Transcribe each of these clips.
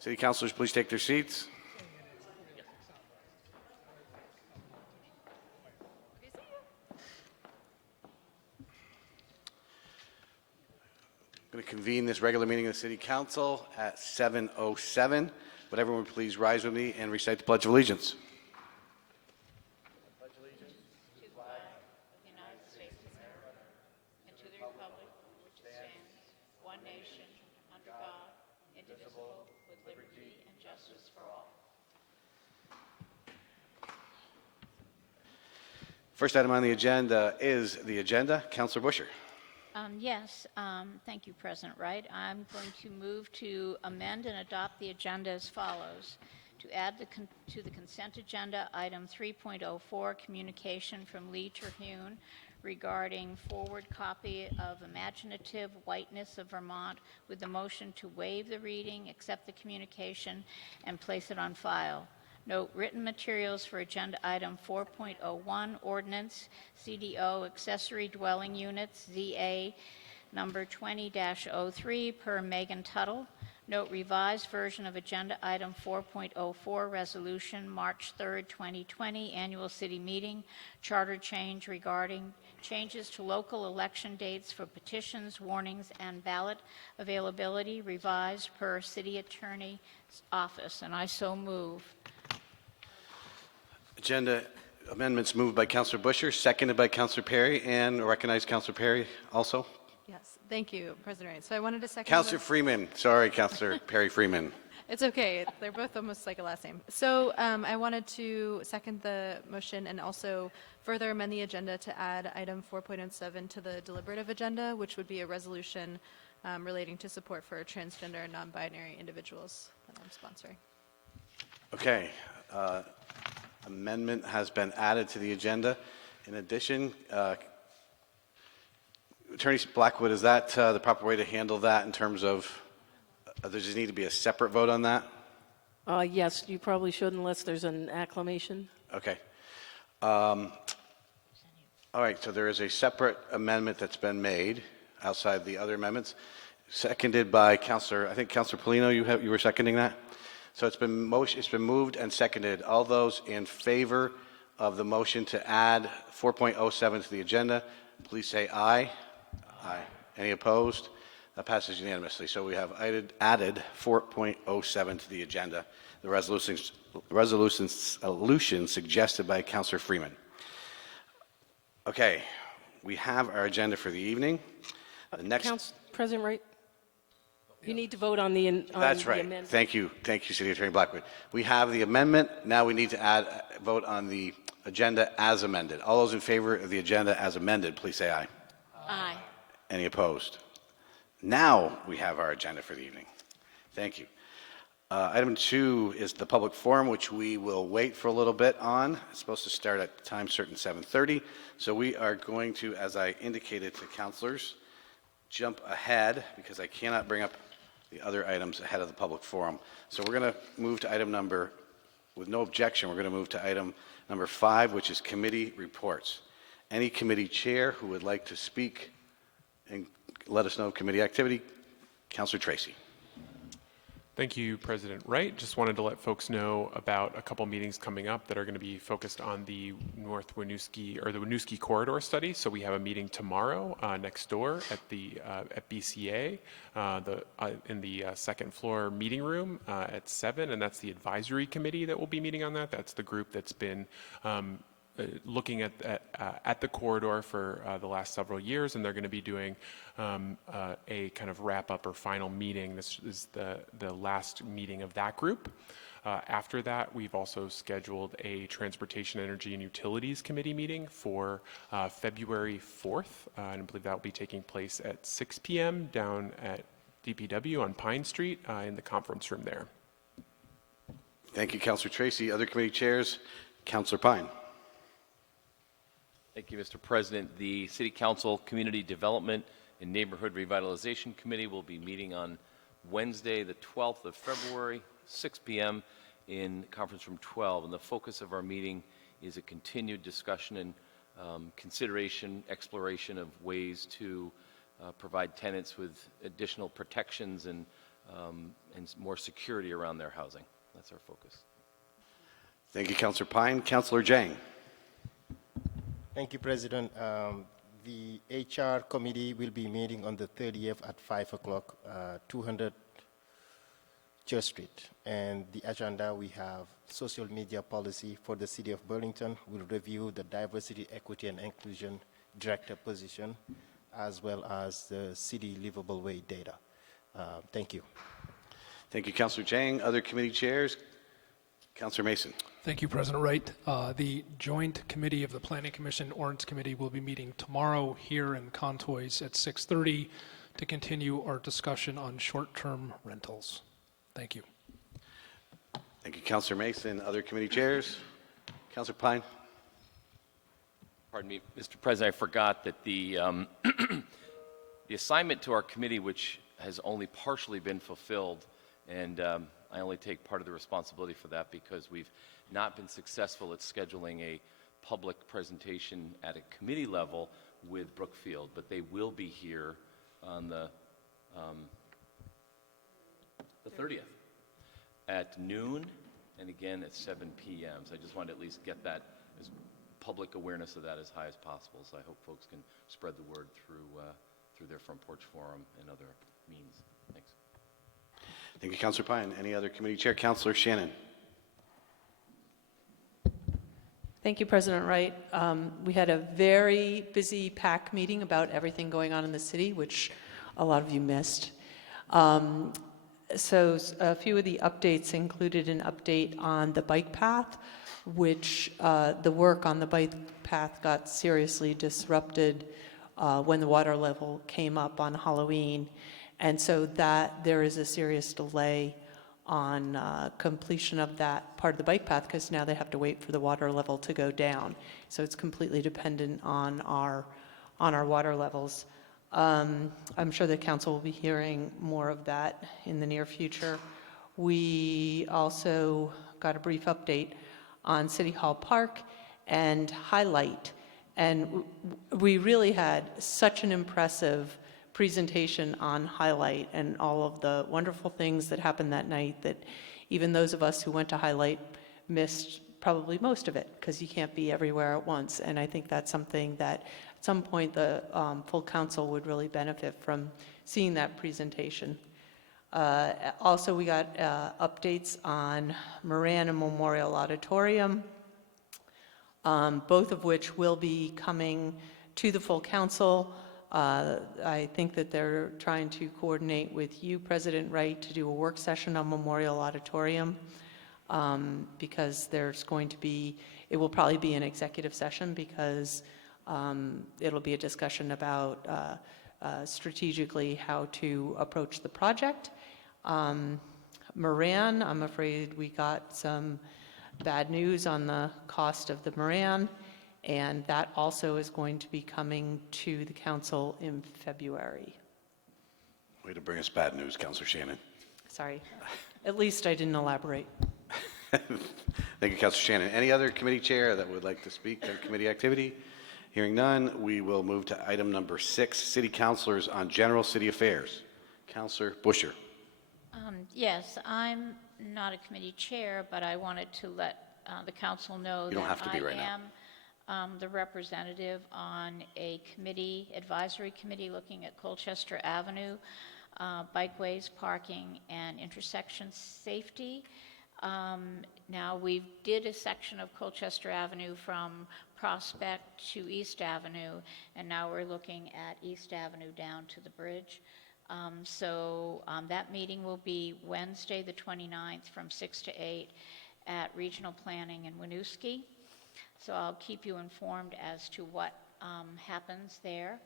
City councilors, please take their seats. I'm going to convene this regular meeting of the City Council at 7:07. Would everyone please rise with me and recite the Pledge of Allegiance? Pledge allegiance to the flag of the United States of America and to the republic for which it stands, one nation, under God, indivisible, with liberty and justice for all. First item on the agenda is the agenda. Councilor Busher. Thank you, President Wright. I'm going to move to amend and adopt the agenda as follows. To add to the consent agenda, item 3.04, communication from Lee Terhune regarding forward copy of Imaginative Whiteness of Vermont, with the motion to waive the reading, accept the communication, and place it on file. Note written materials for agenda item 4.01, ordinance CDO accessory dwelling units, ZA number 20-03 per Megan Tuttle. Note revised version of agenda item 4.04, resolution March 3rd, 2020, annual city meeting, charter change regarding changes to local election dates for petitions, warnings, and ballot availability, revised per city attorney's office, and I so move. Agenda amendments moved by Councilor Busher, seconded by Councilor Perry, and recognize Councilor Perry also. Yes, thank you, President Wright. So I wanted to second. Councilor Freeman, sorry, Councilor Perry Freeman. It's okay. They're both almost like a last name. So I wanted to second the motion and also further amend the agenda to add item 4.07 to the deliberative agenda, which would be a resolution relating to support for transgender and non-binary individuals that I'm sponsoring. Okay. Amendment has been added to the agenda. In addition, Attorney Blackwood, is that the proper way to handle that in terms of, does there need to be a separate vote on that? Yes, you probably should unless there's an acclamation. Okay. All right, so there is a separate amendment that's been made outside the other amendments, seconded by Councilor, I think Councilor Polino, you were seconding that? So it's been moved and seconded. All those in favor of the motion to add 4.07 to the agenda, please say aye. Aye. Any opposed? That passes unanimously. So we have added 4.07 to the agenda, the resolution suggested by Councilor Freeman. Okay, we have our agenda for the evening. The next, President Wright, you need to vote on the that's right. amendment. Thank you, City Attorney Blackwood. We have the amendment. Now we need to vote on the agenda as amended. All those in favor of the agenda as amended, please say aye. Aye. Any opposed? Now we have our agenda for the evening. Thank you. Item 2 is the public forum, which we will wait for a little bit on. It's supposed to start at time certain 7:30. So we are going to, as I indicated to councilors, jump ahead because I cannot bring up the other items ahead of the public forum. So we're going to move to item number, with no objection, we're going to move to item number 5, which is committee reports. Any committee chair who would like to speak and let us know of committee activity, Councilor Tracy. Thank you, President Wright. Just wanted to let folks know about a couple meetings coming up that are going to be focused on the North Winooski or the Winooski Corridor Study. So we have a meeting tomorrow next door at the at BCA in the second floor meeting room at 7, and that's the advisory committee that will be meeting on that. That's the group that's been looking at the corridor for the last several years, and they're going to be doing a kind of wrap-up or final meeting. This is the last meeting of that group. After that, we've also scheduled a Transportation, Energy, and Utilities Committee meeting for February 4th, and I believe that will be taking place at 6 p.m. down at DPW on Pine Street in the conference room there. Thank you, Councilor Tracy. Other committee chairs, Councilor Pine. Thank you, Mr. President. The City Council Community Development and Neighborhood Revitalization Committee will be meeting on Wednesday, the 12th of February, 6 p.m. in Conference Room 12. And the focus of our meeting is a continued discussion and consideration, exploration of ways to provide tenants with additional protections and and more security around their housing. That's our focus. Thank you, Councillor Pine. Councillor Jang. Thank you, President. The HR committee will be meeting on the 30th at 5 o'clock, 200 Church Street. And the agenda, we have social media policy for the city of Burlington. We'll review the diversity, equity, and inclusion director position, as well as the city livable wage data. Thank you. Thank you, Councillor Jang. Other committee chairs? Councillor Mason. Thank you, President Wright. The Joint Committee of the Planning Commission Ordinance Committee will be meeting tomorrow here in Contois at 6:30 to continue our discussion on short-term rentals. Thank you. Thank you, Councillor Mason. Other committee chairs? Councillor Pine. Pardon me, Mr. President, I forgot that the assignment to our committee, which has only partially been fulfilled, and I only take part of the responsibility for that because we've not been successful at scheduling a public presentation at a committee level with Brookfield, but they will be here on the 30th at noon and again at 7 p.m. So I just wanted to at least get that as public awareness of that as high as possible. So I hope folks can spread the word through their front porch forum and other means. Thanks. Thank you, Councillor Pine. Any other committee chair? Councillor Shannon. Thank you, President Wright. We had a very busy PAC meeting about everything going on in the city, which a lot of you missed. So a few of the updates included an update on the bike path, which the work on the bike path got seriously disrupted when the water level came up on Halloween. And so that there is a serious delay on completion of that part of the bike path because now they have to wait for the water level to go down. So it's completely dependent on our water levels. I'm sure the council will be hearing more of that in the near future. We also got a brief update on City Hall Park and Highlight. And we really had such an impressive presentation on Highlight and all of the wonderful things that happened that night that even those of us who went to Highlight missed probably most of it because you can't be everywhere at once. And I think that's something that at some point the full council would really benefit from seeing that presentation. Also, we got updates on Moran and Memorial Auditorium, both of which will be coming to the full council. I think that they're trying to coordinate with you, President Wright, to do a work session on Memorial Auditorium because there's going to be, it will probably be an executive session because it'll be a discussion about strategically how to approach the project. Moran, I'm afraid we got some bad news on the cost of the Moran. And that also is going to be coming to the council in February. Way to bring us bad news, Councillor Shannon. Sorry. At least I didn't elaborate. Thank you, Councillor Shannon. Any other committee chair that would like to speak on committee activity? Hearing none, we will move to item number 6, City Councilors on General City Affairs. Councillor Busher. Yes, I'm not a committee chair, but I wanted to let the council know You don't that have to be I right now. am the representative on a committee, advisory committee looking at Colchester Avenue, bikeways, parking, and intersection safety. Now, we did a section of Colchester Avenue from Prospect to East Avenue, and now we're looking at East Avenue down to the bridge. That meeting will be Wednesday, the 29th, from 6 to 8 at Regional Planning in Winooski. So I'll keep you informed as to what happens there.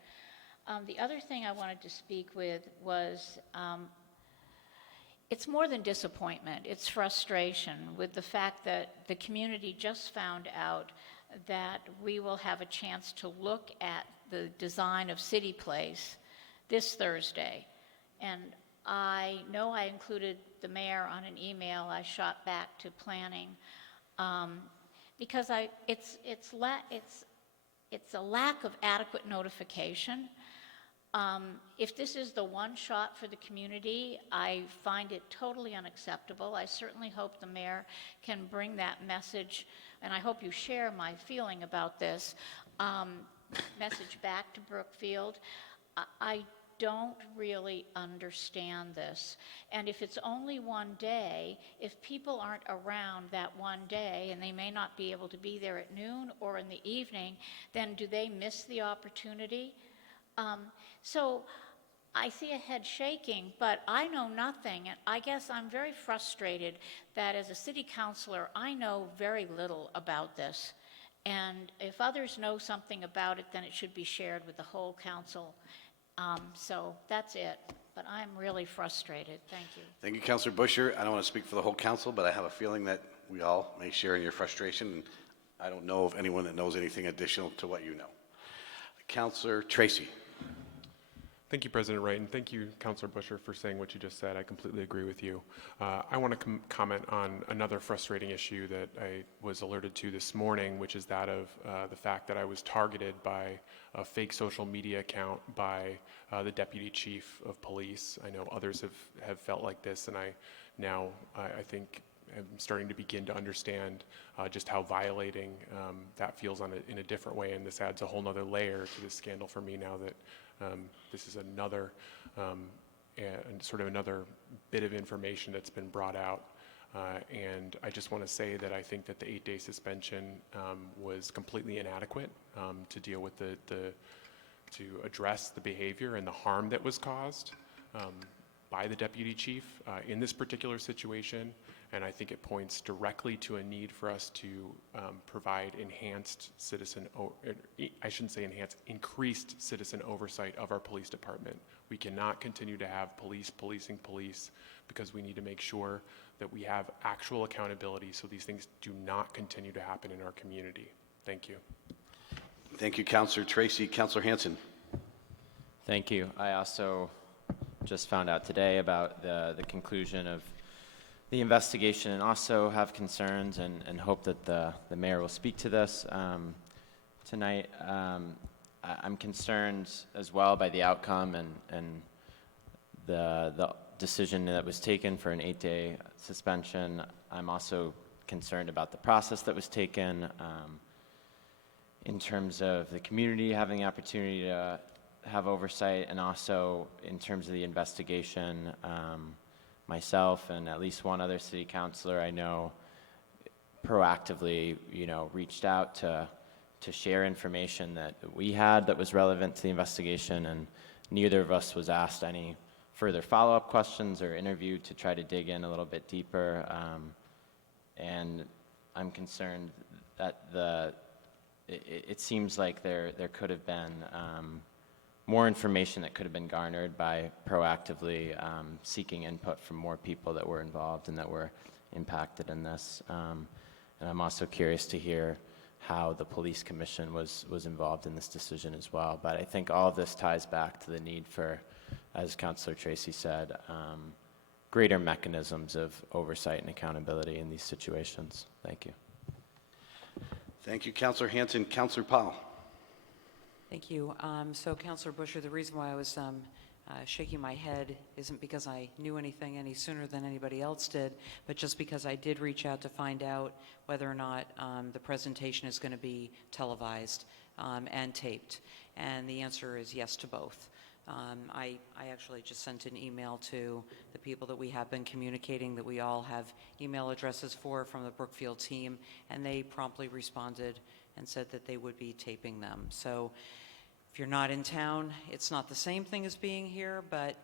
The other thing I wanted to speak with was it's more than disappointment, it's frustration with the fact that the community just found out that we will have a chance to look at the design of City Place this Thursday. And I know I included the mayor on an email I shot back to planning because it's a lack of adequate notification. If this is the one shot for the community, I find it totally unacceptable. I certainly hope the mayor can bring that message, and I hope you share my feeling about this, message back to Brookfield. I don't really understand this. And if it's only one day, if people aren't around that one day, and they may not be able to be there at noon or in the evening, then do they miss the opportunity? So I see a head shaking, but I know nothing, and I guess I'm very frustrated that as a city councilor, I know very little about this. And if others know something about it, then it should be shared with the whole council. So that's it, but I'm really frustrated. Thank you. Thank you, Councilor Busher. I don't want to speak for the whole council, but I have a feeling that we all may share in your frustration. And I don't know of anyone that knows anything additional to what you know. Councilor Tracy. Thank you, President Wright, and thank you, Councilor Busher, for saying what you just said. I completely agree with you. I want to comment on another frustrating issue that I was alerted to this morning, which is that of the fact that I was targeted by a fake social media account by the Deputy Chief of Police. I know others have felt like this, and I think I'm starting to begin to understand just how violating that feels in a different way, and this adds a whole nother layer to this scandal for me now that this is another another bit of information that's been brought out. And I just want to say that I think that the 8-day suspension was completely inadequate to deal with to address the behavior and the harm that was caused by the deputy chief in this particular situation. And I think it points directly to a need for us to provide increased citizen oversight of our police department. We cannot continue to have police policing police, because we need to make sure that we have actual accountability so these things do not continue to happen in our community. Thank you. Thank you, Councilor Tracy. Councilor Hanson. Thank you. I also just found out today about the conclusion of the investigation, and also have concerns and hope that the mayor will speak to this tonight. I'm concerned as well by the outcome and the decision that was taken for an 8-day suspension. I'm also concerned about the process that was taken in terms of the community having the opportunity to have oversight, and also in terms of the investigation. Myself and at least one other city councilor I know proactively, reached out to share information that we had that was relevant to the investigation, and neither of us was asked any further follow-up questions or interviewed to try to dig in a little bit deeper. And I'm concerned that it seems like there could have been more information that could have been garnered by proactively seeking input from more people that were involved and that were impacted in this. And I'm also curious to hear how the police commission was involved in this decision as well. But I think all of this ties back to the need for, as Councilor Tracy said, greater mechanisms of oversight and accountability in these situations. Thank you. Thank you, Councilor Hanson. Councilor Powell. Thank you. So, Councilor Busher, the reason why I was shaking my head isn't because I knew anything any sooner than anybody else did, but just because I did reach out to find out whether or not the presentation is going to be televised and taped. And the answer is yes to both. I actually just sent an email to the people that we have been communicating, that we all have email addresses for from the Brookfield team, and they promptly responded and said that they would be taping them. So if you're not in town, it's not the same thing as being here, but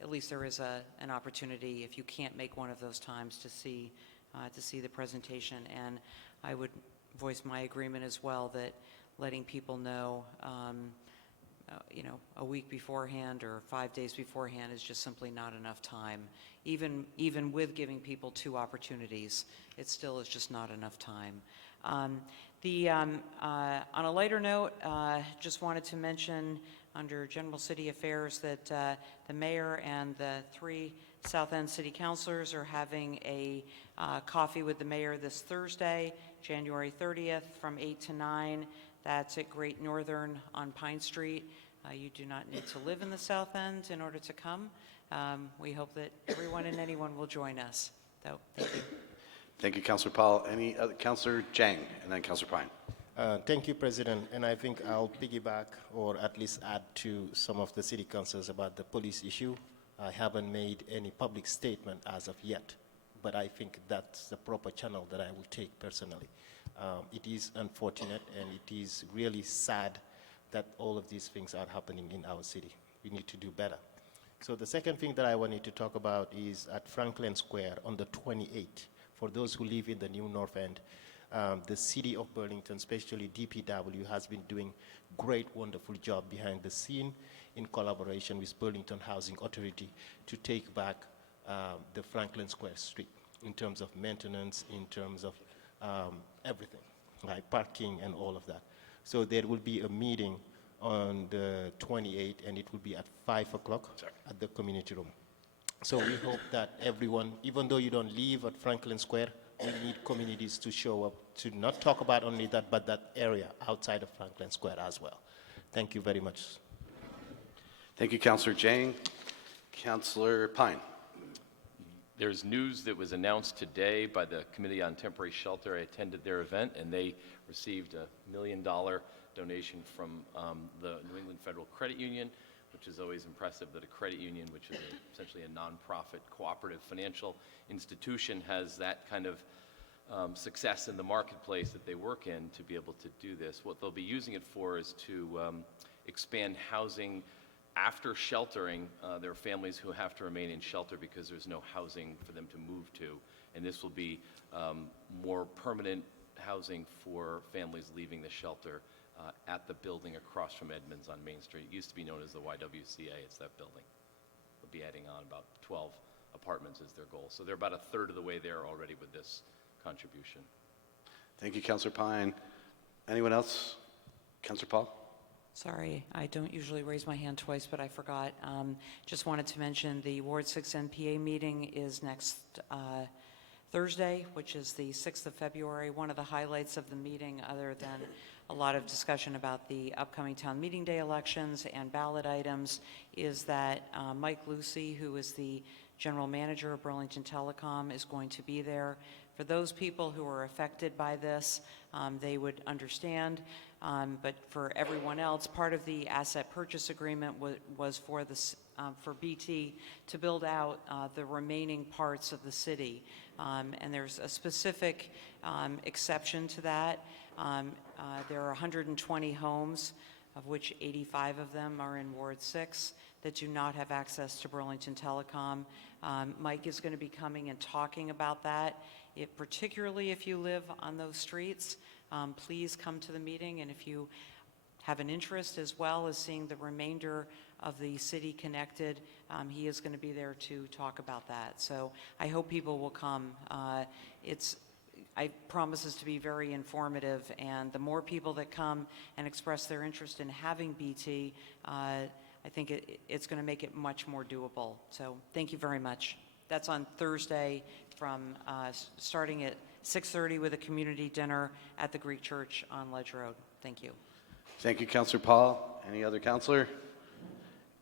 at least there is an opportunity, if you can't make one of those times, to see the presentation. And I would voice my agreement as well that letting people know, a week beforehand or 5 days beforehand is just simply not enough time. Even with giving people 2 opportunities, it still is just not enough time. On a lighter note, just wanted to mention under General City Affairs that the mayor and the 3 South End City Councilors are having a coffee with the mayor this Thursday, January 30th from 8 to 9. That's at Great Northern on Pine Street. You do not need to live in the South End in order to come. We hope that everyone and anyone will join us. So, thank you. Thank you, Councillor Paul. Any other? Councillor Jang, and then Councillor Pine. Thank you, President. And I think I'll piggyback or at least add to some of the city councils about the police issue. I haven't made any public statement as of yet, but I think that's the proper channel that I will take personally. It is unfortunate and it is really sad that all of these things are happening in our city. We need to do better. So the second thing that I wanted to talk about is at Franklin Square on the 28th. For those who live in the New North End, the city of Burlington, especially DPW, has been doing great, wonderful job behind the scene in collaboration with Burlington Housing Authority to take back the Franklin Square Street in terms of maintenance, in terms of everything, like parking and all of that. So there will be a meeting on the 28th, and it will be at 5 o'clock at the community room. So we hope that everyone, even though you don't live at Franklin Square, we need communities to show up to not talk about only that, but that area outside of Franklin Square as well. Thank you very much. Thank you, Councillor Jang. Councillor Pine. There's news that was announced today by the Committee on Temporary Shelter. I attended their event, and they received a $1 million donation from the New England Federal Credit Union, which is always impressive that a credit union, which is essentially a nonprofit cooperative financial institution, has that kind of success in the marketplace that they work in to be able to do this. What they'll be using it for is to expand housing after sheltering. There are families who have to remain in shelter because there's no housing for them to move to, and this will be more permanent housing for families leaving the shelter at the building across from Edmonds on Main Street. It used to be known as the YWCA. It's that building. They'll be adding on about 12 apartments is their goal. So they're about a third of the way there already with this contribution. Thank you, Councillor Pine. Anyone else? Councillor Paul? Sorry, I don't usually raise my hand twice, but I forgot. Just wanted to mention the Ward 6 NPA meeting is next Thursday, which is the 6th of February. One of the highlights of the meeting, other than a lot of discussion about the upcoming town meeting day elections and ballot items, is that Mike Lucy, who is the general manager of Burlington Telecom, is going to be there. For those people who are affected by this, they would understand. But for everyone else, part of the asset purchase agreement was for for BT to build out the remaining parts of the city. And there's a specific exception to that. There are 120 homes, of which 85 of them are in Ward 6, that do not have access to Burlington Telecom. Mike is going to be coming and talking about that. Particularly if you live on those streets, please come to the meeting, and if you have an interest as well as seeing the remainder of the city connected, he is going to be there to talk about that. So I hope people will come. I promises to be very informative, and the more people that come and express their interest in having BT, I think it's going to make it much more doable. So thank you very much. That's on Thursday from starting at 6:30 with a community dinner at the Greek Church on Ledge Road. Thank you. Thank you, Councillor Paul. Any other councillor?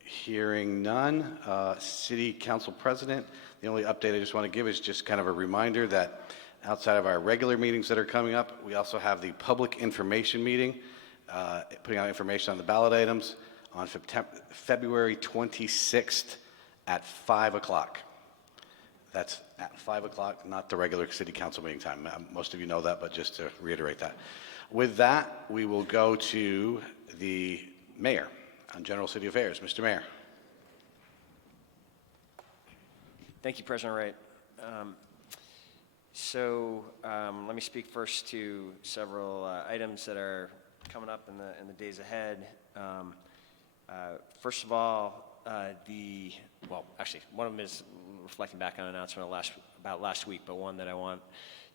Hearing none. City Council President, the only update I just want to give is just kind of a reminder that outside of our regular meetings that are coming up, we also have the public information meeting, putting out information on the ballot items on February 26th at 5 o'clock. That's at 5 o'clock, not the regular city council meeting time. Most of you know that, but just to reiterate that. With that, we will go to the mayor on general city affairs. Mr. Mayor. Thank you, President Wright. Let me speak first to several items that are coming up in the days ahead. First of all, one of them is reflecting back on an announcement about last week, but one that I want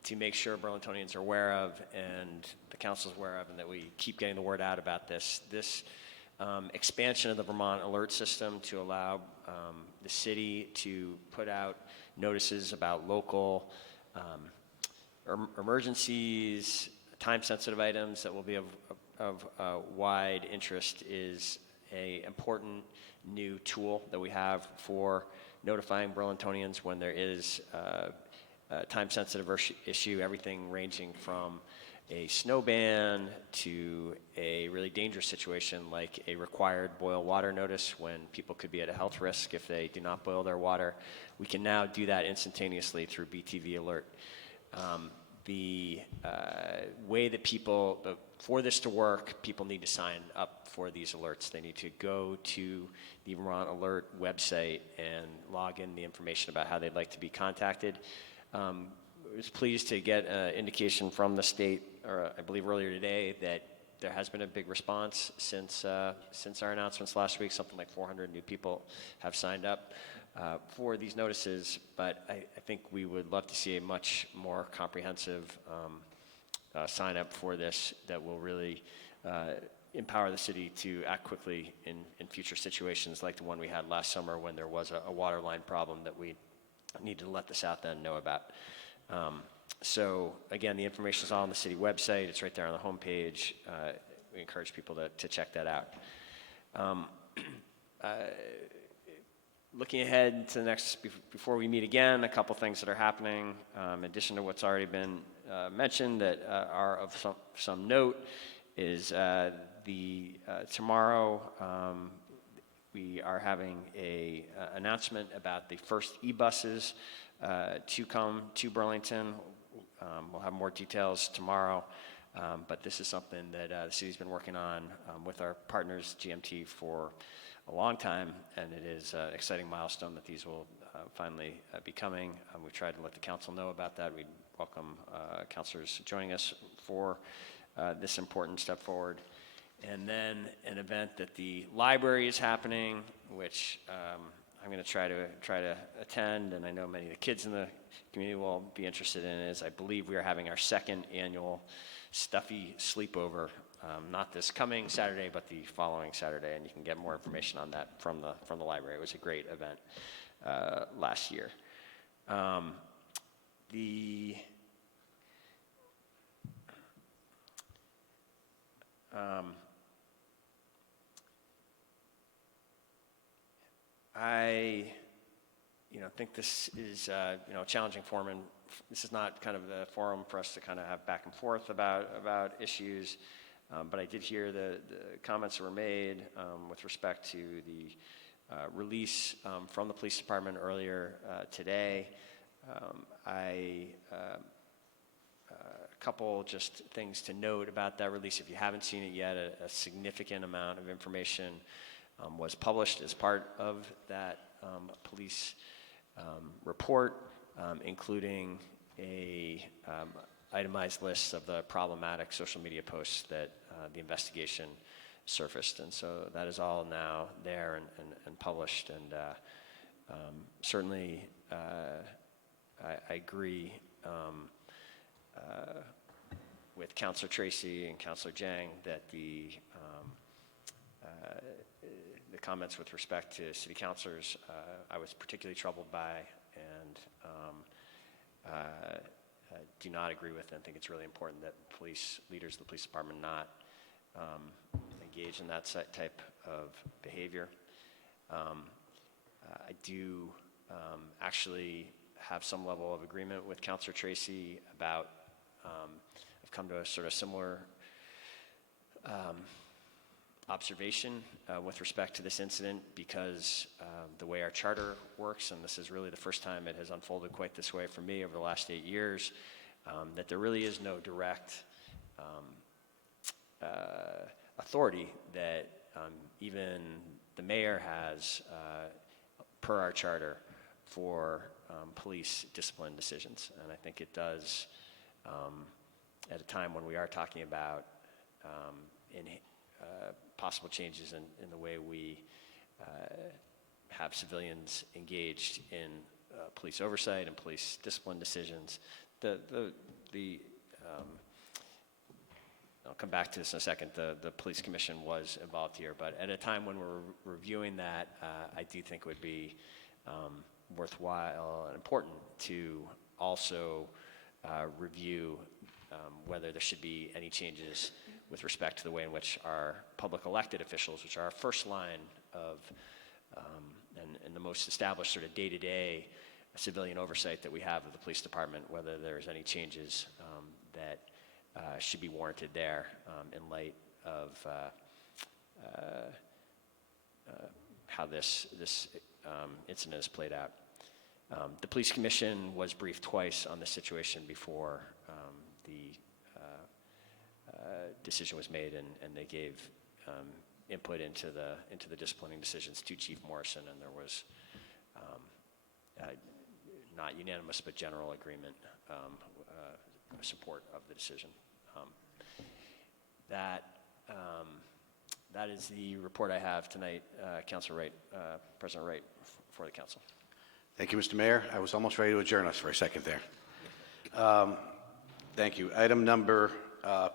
to make sure Burlingtonians are aware of and the council is aware of, and that we keep getting the word out about this. This expansion of the Vermont alert system to allow the city to put out notices about local emergencies, time-sensitive items that will be of wide interest is a important new tool that we have for notifying Burlingtonians when there is a time-sensitive issue, everything ranging from a snow ban to a really dangerous situation like a required boil water notice when people could be at a health risk if they do not boil their water. We can now do that instantaneously through BTV Alert. The way that for this to work, people need to sign up for these alerts. They need to go to the Vermont Alert website and log in the information about how they'd like to be contacted. I was pleased to get an indication from the state, or I believe earlier today, that there has been a big response since our announcements last week. Something like 400 new people have signed up for these notices, but I think we would love to see a much more comprehensive sign up for this that will really empower the city to act quickly in future situations like the one we had last summer when there was a water line problem that we needed to let the South End know about. So again, the information is all on the city website. It's right there on the homepage. We encourage people to check that out. Looking ahead to the next, before we meet again, a couple things that are happening, in addition to what's already been mentioned that are of some note, is tomorrow we are having a announcement about the first e-buses to come to Burlington. We'll have more details tomorrow, but this is something that the city's been working on with our partners, GMT, for a long time, and it is an exciting milestone that these will finally be coming. We've tried to let the council know about that. We welcome councilors joining us for this important step forward. And then an event that the library is happening, which I'm going to try to attend, and I know many of the kids in the community will be interested in, is I believe we are having our second annual Stuffy Sleepover, not this coming Saturday, but the following Saturday, and you can get more information on that from the library. It was a great event last year. I think this is a challenging forum, and this is not kind of the forum for us to kind of have back and forth about issues. But I did hear the comments that were made with respect to the release from the police department earlier today. A couple just things to note about that release. If you haven't seen it yet, a significant amount of information was published as part of that police report, including a itemized list of the problematic social media posts that the investigation surfaced. And so that is all now there and published. And certainly I agree with Councilor Tracy and Councilor Jang that the comments with respect to city councilors I was particularly troubled by, and do not agree with, and think it's really important that police leaders of the police department not engage in that type of behavior. I do actually have some level of agreement with Councilor Tracy about, I've come to a sort of similar observation with respect to this incident, because the way our charter works, and this is really the first time it has unfolded quite this way for me over the last 8 years, that there really is no direct authority that even the mayor has per our charter for police discipline decisions. And I think it does, at a time when we are talking about possible changes in the way we have civilians engaged in police oversight and police discipline decisions. I'll come back to this in a second. The police commission was involved here, but at a time when we're reviewing that, I do think it would be worthwhile and important to also review whether there should be any changes with respect to the way in which our public elected officials, which are our first line of and the most established sort of day-to-day civilian oversight that we have of the police department, whether there's any changes that should be warranted there in light of how this incident has played out. The police commission was briefed twice on this situation before the decision was made, and they gave input into the disciplining decisions to Chief Morrison, and there was not unanimous but general agreement, support of the decision. That is the report I have tonight, Councilor Wright, President Wright, for the council. Thank you, Mr. Mayor. I was almost ready to adjourn us for a second there. Thank you. Item number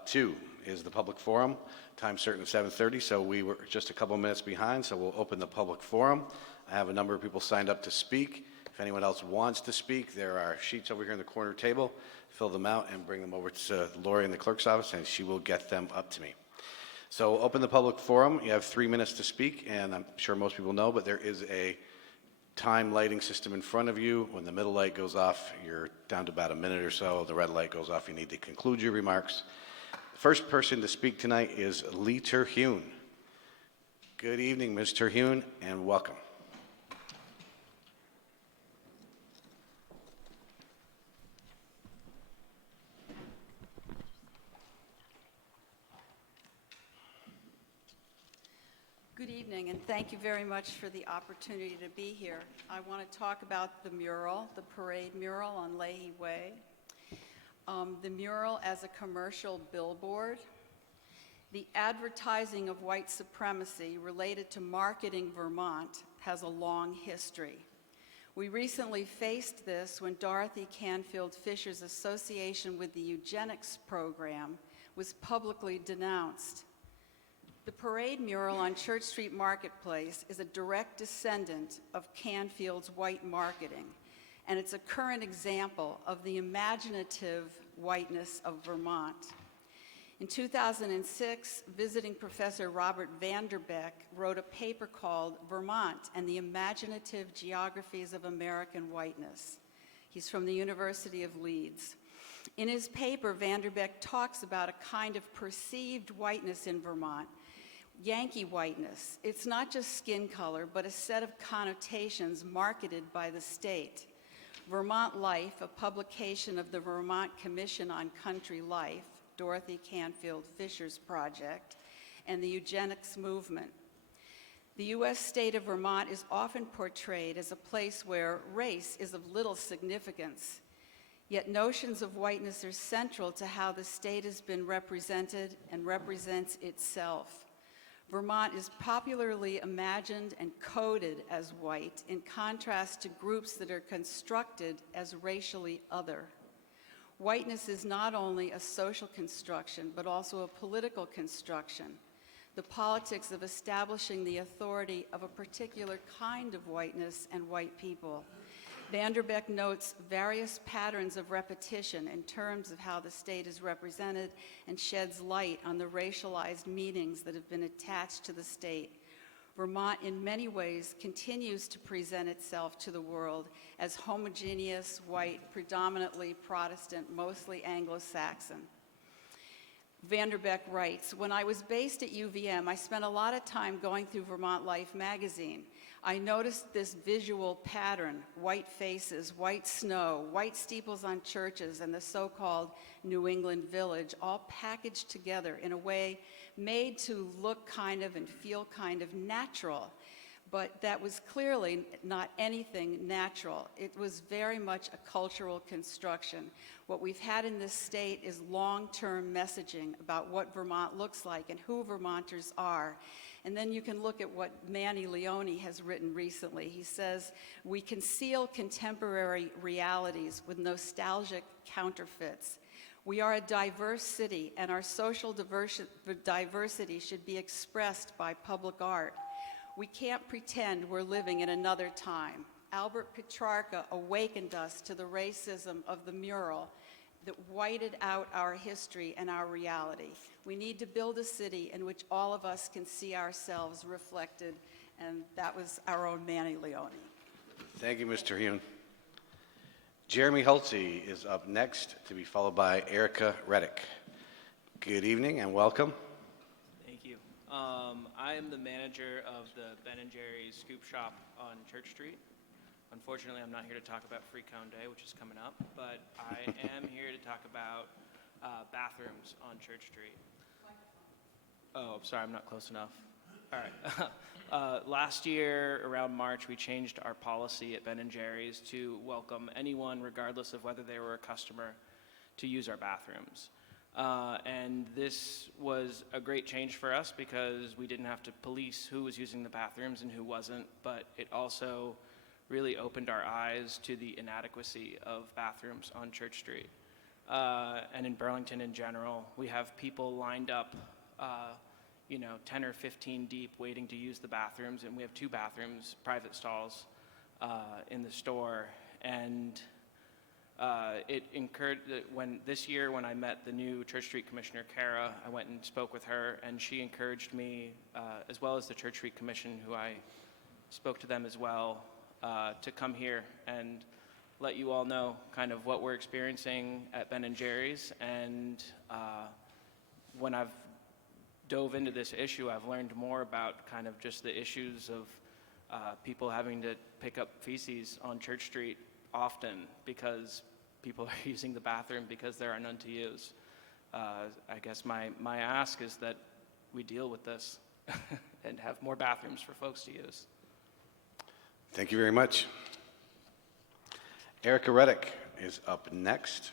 2 is the public forum. Time certain of 7:30, so we were just a couple minutes behind, so we'll open the public forum. I have a number of people signed up to speak. If anyone else wants to speak, there are sheets over here in the corner table. Fill them out and bring them over to Lori in the clerk's office, and she will get them up to me. So open the public forum. You have 3 minutes to speak, and I'm sure most people know, but there is a time lighting system in front of you. When the middle light goes off, you're down to about a minute or so. The red light goes off. You need to conclude your remarks. The first person to speak tonight is Lee Terhune. Good evening, Ms. Terhune, and welcome. Good evening, and thank you very much for the opportunity to be here. I want to talk about the mural, the parade mural on Leahy Way. The mural as a commercial billboard. The advertising of white supremacy related to marketing Vermont has a long history. We recently faced this when Dorothy Canfield Fisher's association with the eugenics program was publicly denounced. The parade mural on Church Street Marketplace is a direct descendant of Canfield's white marketing, and it's a current example of the imaginative whiteness of Vermont. In 2006, visiting Professor Robert Vanderbeck wrote a paper called Vermont and the Imaginative Geographies of American Whiteness. He's from the University of Leeds. In his paper, Vanderbeck talks about a kind of perceived whiteness in Vermont, Yankee whiteness. It's not just skin color, but a set of connotations marketed by the state. Vermont Life, a publication of the Vermont Commission on Country Life, Dorothy Canfield Fisher's project, and the eugenics movement. The U.S. state of Vermont is often portrayed as a place where race is of little significance, yet notions of whiteness are central to how the state has been represented and represents itself. Vermont is popularly imagined and coded as white in contrast to groups that are constructed as racially other. Whiteness is not only a social construction, but also a political construction, the politics of establishing the authority of a particular kind of whiteness and white people. Vanderbeck notes various patterns of repetition in terms of how the state is represented and sheds light on the racialized meanings that have been attached to the state. Vermont, in many ways, continues to present itself to the world as homogeneous, white, predominantly Protestant, mostly Anglo-Saxon. Vanderbeck writes, when I was based at UVM, I spent a lot of time going through Vermont Life magazine. I noticed this visual pattern, white faces, white snow, white steeples on churches, and the so-called New England village, all packaged together in a way made to look kind of and feel kind of natural. But that was clearly not anything natural. It was very much a cultural construction. What we've had in this state is long-term messaging about what Vermont looks like and who Vermonters are. And then you can look at what Manny Leone has written recently. He says, we conceal contemporary realities with nostalgic counterfeits. We are a diverse city, and our social diversity should be expressed by public art. We can't pretend we're living in another time. Albert Petrarca awakened us to the racism of the mural. that whited out our history and our reality. We need to build a city in which all of us can see ourselves reflected, and that was our own Manny Leone. Thank you, Mr. Hune. Jeremy Hulsey is up next, to be followed by Erica Reddick. Good evening and welcome. Thank you. I am the manager of the Ben & Jerry's Scoop Shop on Church Street. Unfortunately, I'm not here to talk about Free Cone Day, which is coming up, but I am here to talk about bathrooms on Church Street. Oh, sorry, I'm not close enough. All right. Last year, around March, we changed our policy at Ben & Jerry's to welcome anyone, regardless of whether they were a customer, to use our bathrooms. And this was a great change for us because we didn't have to police who was using the bathrooms and who wasn't, but it also really opened our eyes to the inadequacy of bathrooms on Church Street. And in Burlington in general, we have people lined up 10 or 15 deep waiting to use the bathrooms, and we have 2 bathrooms, private stalls, in the store. And it incurred, this year when I met the new Church Street Commissioner, Kara, I went and spoke with her, and she encouraged me, as well as the Church Street Commission, who I spoke to them as well, to come here and let you all know kind of what we're experiencing at Ben & Jerry's. And when I've dove into this issue, I've learned more about kind of just the issues of people having to pick up feces on Church Street often because people are using the bathroom because there are none to use. I guess my ask is that we deal with this and have more bathrooms for folks to use. Thank you very much. Erica Reddick is up next,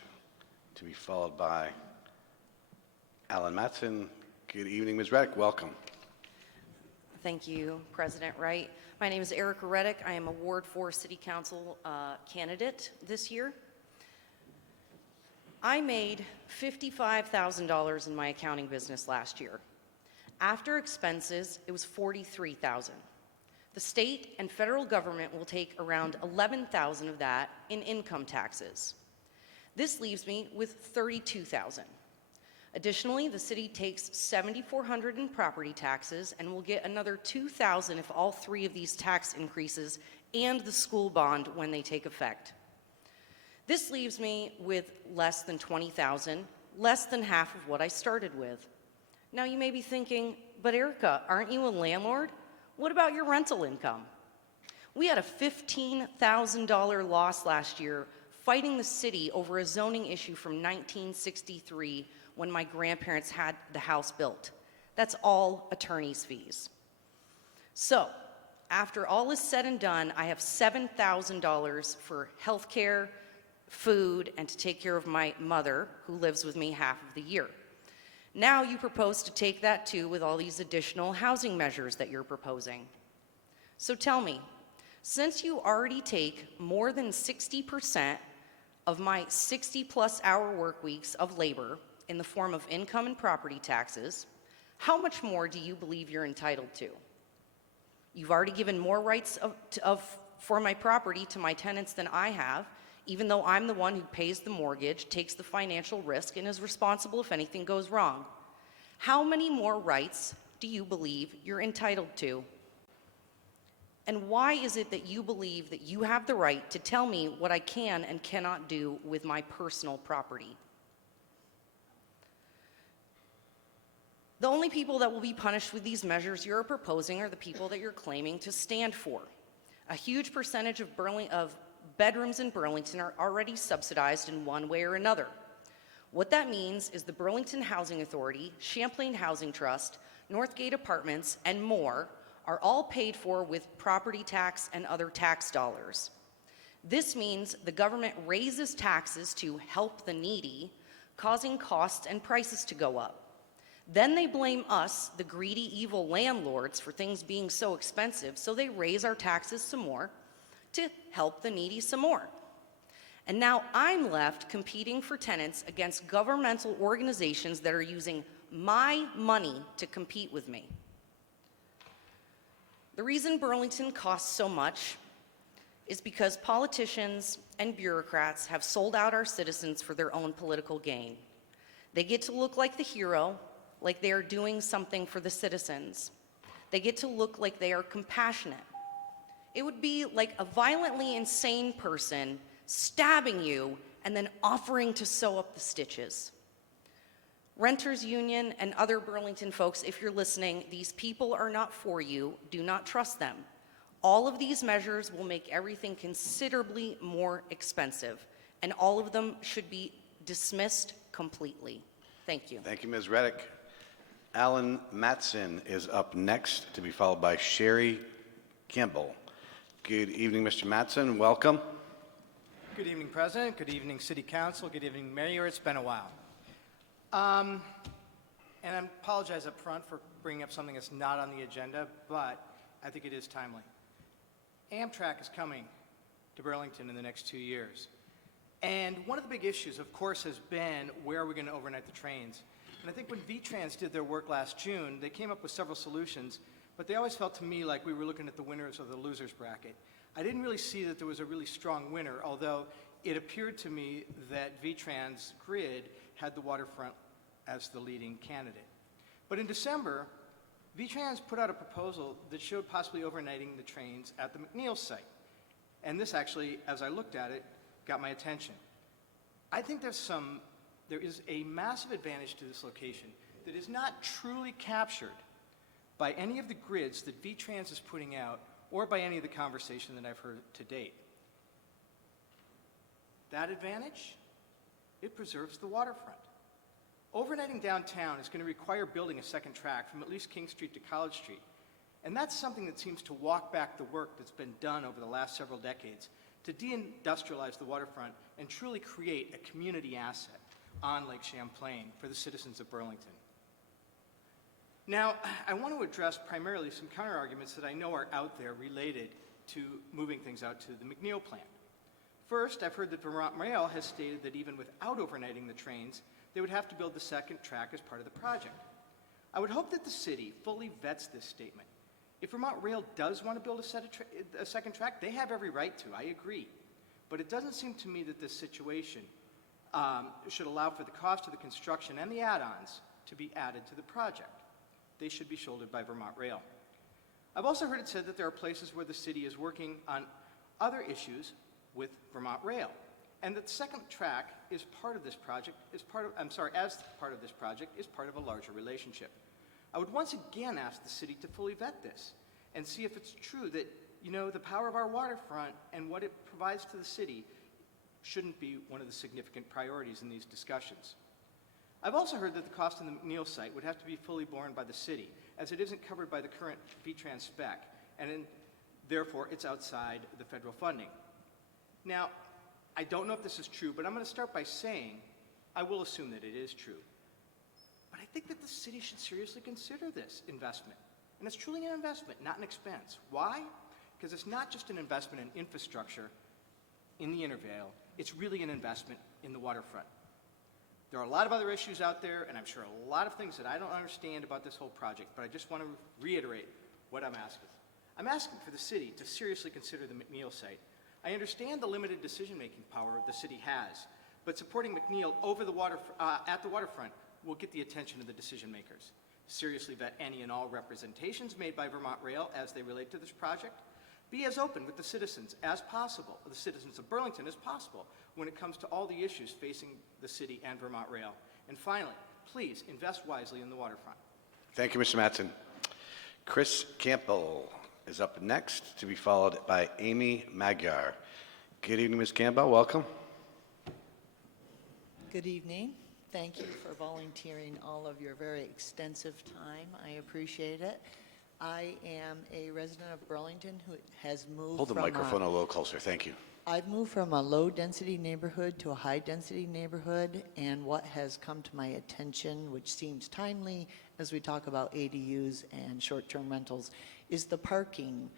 to be followed by Alan Matson. Good evening, Ms. Reddick. Welcome. Thank you, President Wright. My name is Erica Reddick. I am a Ward 4 City Council candidate this year. I made $55,000 in my accounting business last year. After expenses, it was $43,000. The state and federal government will take around $11,000 of that in income taxes. This leaves me with $32,000. Additionally, the city takes $7,400 in property taxes and will get another $2,000 if all 3 of these tax increases and the school bond when they take effect. This leaves me with less than $20,000, less than half of what I started with. Now you may be thinking, but Erica, aren't you a landlord? What about your rental income? We had a $15,000 loss last year fighting the city over a zoning issue from 1963 when my grandparents had the house built. That's all attorney's fees. So, after all is said and done, I have $7,000 for health care, food, and to take care of my mother, who lives with me half of the year. Now you propose to take that too with all these additional housing measures that you're proposing. So tell me, since you already take more than 60% of my 60-plus hour work weeks of labor in the form of income and property taxes, how much more do you believe you're entitled to? You've already given more rights for my property to my tenants than I have, even though I'm the one who pays the mortgage, takes the financial risk, and is responsible if anything goes wrong. How many more rights do you believe you're entitled to? And why is it that you believe that you have the right to tell me what I can and cannot do with my personal property? The only people that will be punished with these measures you're proposing are the people that you're claiming to stand for. A huge percentage of bedrooms in Burlington are already subsidized in one way or another. What that means is the Burlington Housing Authority, Champlain Housing Trust, Northgate Apartments, and more are all paid for with property tax and other tax dollars. This means the government raises taxes to help the needy, causing costs and prices to go up. Then they blame us, the greedy, evil landlords, for things being so expensive, so they raise our taxes some more to help the needy some more. And now I'm left competing for tenants against governmental organizations that are using my money to compete with me. The reason Burlington costs so much is because politicians and bureaucrats have sold out our citizens for their own political gain. They get to look like the hero, like they are doing something for the citizens. They get to look like they are compassionate. It would be like a violently insane person stabbing you and then offering to sew up the stitches. Renters Union and other Burlington folks, if you're listening, these people are not for you. Do not trust them. All of these measures will make everything considerably more expensive, and all of them should be dismissed completely. Thank you. Thank you, Ms. Reddick. Alan Matson is up next, to be followed by Sherry Campbell. Good evening, Mr. Matson. Welcome. Good evening, President. Good evening, City Council. Good evening, Mayor. It's been a while. And I apologize up front for bringing up something that's not on the agenda, but I think it is timely. Amtrak is coming to Burlington in the next 2 years. And one of the big issues, of course, has been where are we going to overnight the trains? And I think when V-Trans did their work last June, they came up with several solutions, but they always felt to me like we were looking at the winners of the losers bracket. I didn't really see that there was a really strong winner, although it appeared to me that V-Trans grid had the waterfront as the leading candidate. But in December, V-Trans put out a proposal that showed possibly overnighting the trains at the McNeil site. And this actually, as I looked at it, got my attention. I think there is a massive advantage to this location that is not truly captured by any of the grids that V-Trans is putting out or by any of the conversation that I've heard to date. That advantage, it preserves the waterfront. Overnighting downtown is going to require building a second track from at least King Street to College Street. And that's something that seems to walk back the work that's been done over the last several decades to deindustrialize the waterfront and truly create a community asset on Lake Champlain for the citizens of Burlington. Now, I want to address primarily some counterarguments that I know are out there related to moving things out to the McNeil plant. First, I've heard that Vermont Rail has stated that even without overnighting the trains, they would have to build the second track as part of the project. I would hope that the city fully vets this statement. If Vermont Rail does want to build a second track, they have every right to, I agree. But it doesn't seem to me that this situation should allow for the cost of the construction and the add-ons to be added to the project. They should be shouldered by Vermont Rail. I've also heard it said that there are places where the city is working on other issues with Vermont Rail, and that the second track is part of this project, as part of a larger relationship. I would once again ask the city to fully vet this and see if it's true that, the power of our waterfront and what it provides to the city shouldn't be one of the significant priorities in these discussions. I've also heard that the cost of the McNeil site would have to be fully borne by the city, as it isn't covered by the current V-Trans spec, and therefore it's outside the federal funding. Now, I don't know if this is true, but I'm going to start by saying I will assume that it is true. But I think that the city should seriously consider this investment. And it's truly an investment, not an expense. Why? Because it's not just an investment in infrastructure in the Intervale, it's really an investment in the waterfront. There are a lot of other issues out there, and I'm sure a lot of things that I don't understand about this whole project, but I just want to reiterate what I'm asking. I'm asking for the city to seriously consider the McNeil site. I understand the limited decision-making power the city has, but supporting McNeil over at the waterfront will get the attention of the decision makers. Seriously vet any and all representations made by Vermont Rail as they relate to this project. Be as open with the citizens as possible, the citizens of Burlington as possible, when it comes to all the issues facing the city and Vermont Rail. And finally, please invest wisely in the waterfront. Thank you, Mr. Matson. Chris Campbell is up next, to be followed by Amy Magyar. Good evening, Ms. Campbell. Welcome. Good evening. Thank you for volunteering all of your very extensive time. I appreciate it. I am a resident of Burlington who has moved Hold the microphone a little closer. Thank you. I've moved from a low-density neighborhood to a high-density neighborhood, and what has come to my attention, which seems timely as we talk about ADUs and short-term rentals, is the parking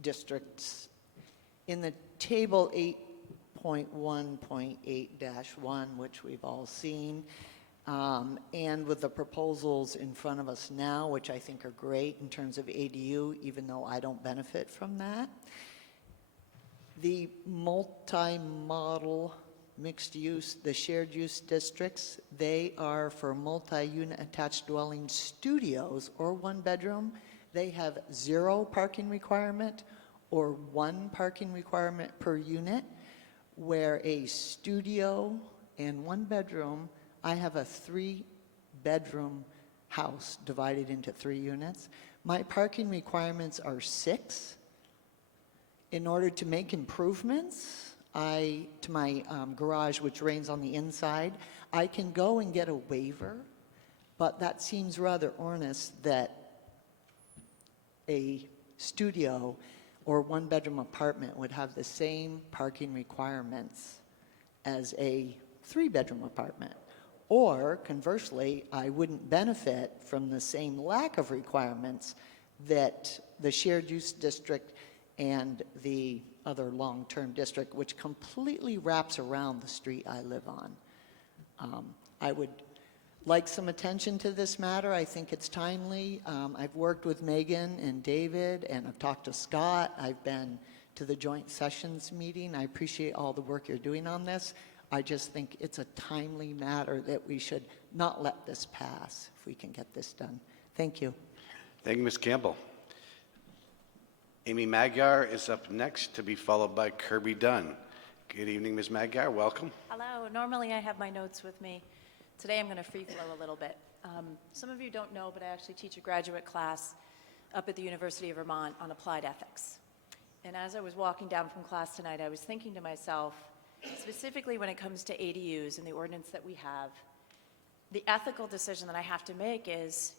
districts. In the table 8.1.8-1, which we've all seen, and with the proposals in front of us now, which I think are great in terms of ADU, even though I don't benefit from that. The multi-model mixed use, the shared use districts, they are for multi-unit attached dwelling studios or one bedroom. They have 0 parking requirement or 1 parking requirement per unit, where a studio and 1 bedroom, I have a 3-bedroom house divided into 3 units. My parking requirements are 6. In order to make improvements to my garage, which drains on the inside, I can go and get a waiver, but that seems rather onerous that a studio or 1-bedroom apartment would have the same parking requirements as a 3-bedroom apartment. Or conversely, I wouldn't benefit from the same lack of requirements that the shared use district and the other long-term district, which completely wraps around the street I live on. I would like some attention to this matter. I think it's timely. I've worked with Megan and David, and I've talked to Scott. I've been to the joint sessions meeting. I appreciate all the work you're doing on this. I just think it's a timely matter that we should not let this pass if we can get this done. Thank you. Thank you, Ms. Campbell. Amy Magyar is up next, to be followed by Kirby Dunn. Good evening, Ms. Magyar. Welcome. Hello. Normally I have my notes with me. Today I'm going to free flow a little bit. Some of you don't know, but I actually teach a graduate class up at the University of Vermont on applied ethics. And as I was walking down from class tonight, I was thinking to myself, specifically when it comes to ADUs and the ordinance that we have, the ethical decision that I have to make is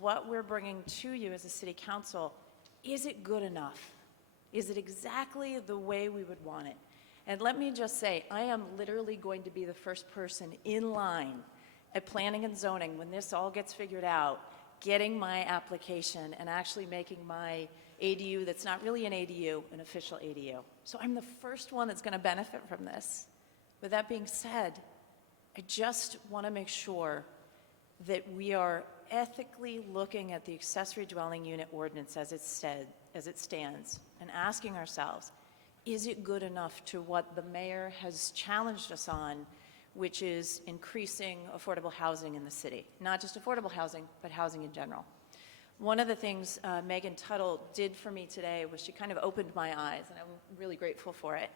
what we're bringing to you as a city council, is it good enough? Is it exactly the way we would want it? And let me just say, I am literally going to be the first person in line at planning and zoning when this all gets figured out, getting my application and actually making my ADU that's not really an ADU, an official ADU. So I'm the first one that's going to benefit from this. With that being said, I just want to make sure that we are ethically looking at the accessory dwelling unit ordinance as it stands and asking ourselves, is it good enough to what the mayor has challenged us on, which is increasing affordable housing in the city? Not just affordable housing, but housing in general. One of the things Megan Tuttle did for me today was she kind of opened my eyes, and I'm really grateful for it.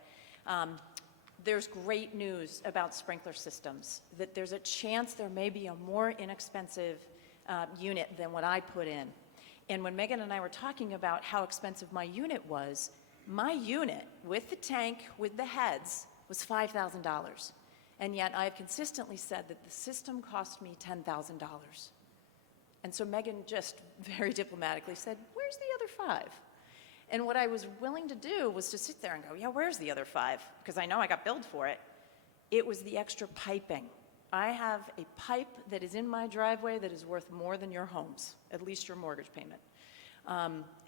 There's great news about sprinkler systems, that there's a chance there may be a more inexpensive unit than what I put in. And when Megan and I were talking about how expensive my unit was, my unit with the tank, with the heads, was $5,000. And yet I've consistently said that the system cost me $10,000. And so Megan just very diplomatically said, where's the other 5? And what I was willing to do was to sit there and go, yeah, where's the other 5? Because I know I got billed for it. It was the extra piping. I have a pipe that is in my driveway that is worth more than your home's, at least your mortgage payment.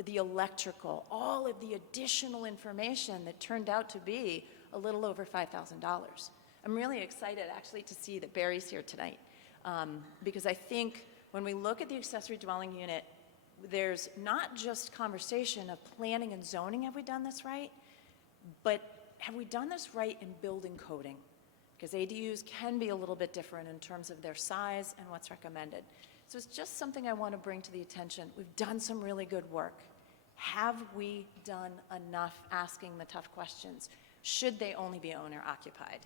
The electrical, all of the additional information that turned out to be a little over $5,000. I'm really excited actually to see that Barry's here tonight, because I think when we look at the accessory dwelling unit, there's not just conversation of planning and zoning, have we done this right, but have we done this right in building coding? Because ADUs can be a little bit different in terms of their size and what's recommended. So it's just something I want to bring to the attention. We've done some really good work. Have we done enough asking the tough questions? Should they only be owner occupied?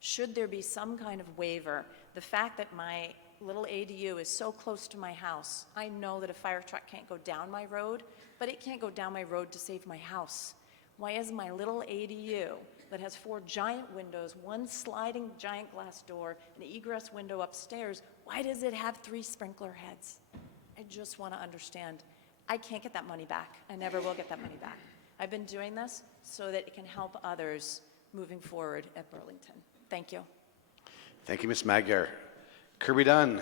Should there be some kind of waiver? The fact that my little ADU is so close to my house, I know that a fire truck can't go down my road, but it can't go down my road to save my house. Why is my little ADU that has 4 giant windows, 1 sliding giant glass door, an egress window upstairs, why does it have 3 sprinkler heads? I just want to understand. I can't get that money back. I never will get that money back. I've been doing this so that it can help others moving forward at Burlington. Thank you. Thank you, Ms. Magyar. Kirby Dunn,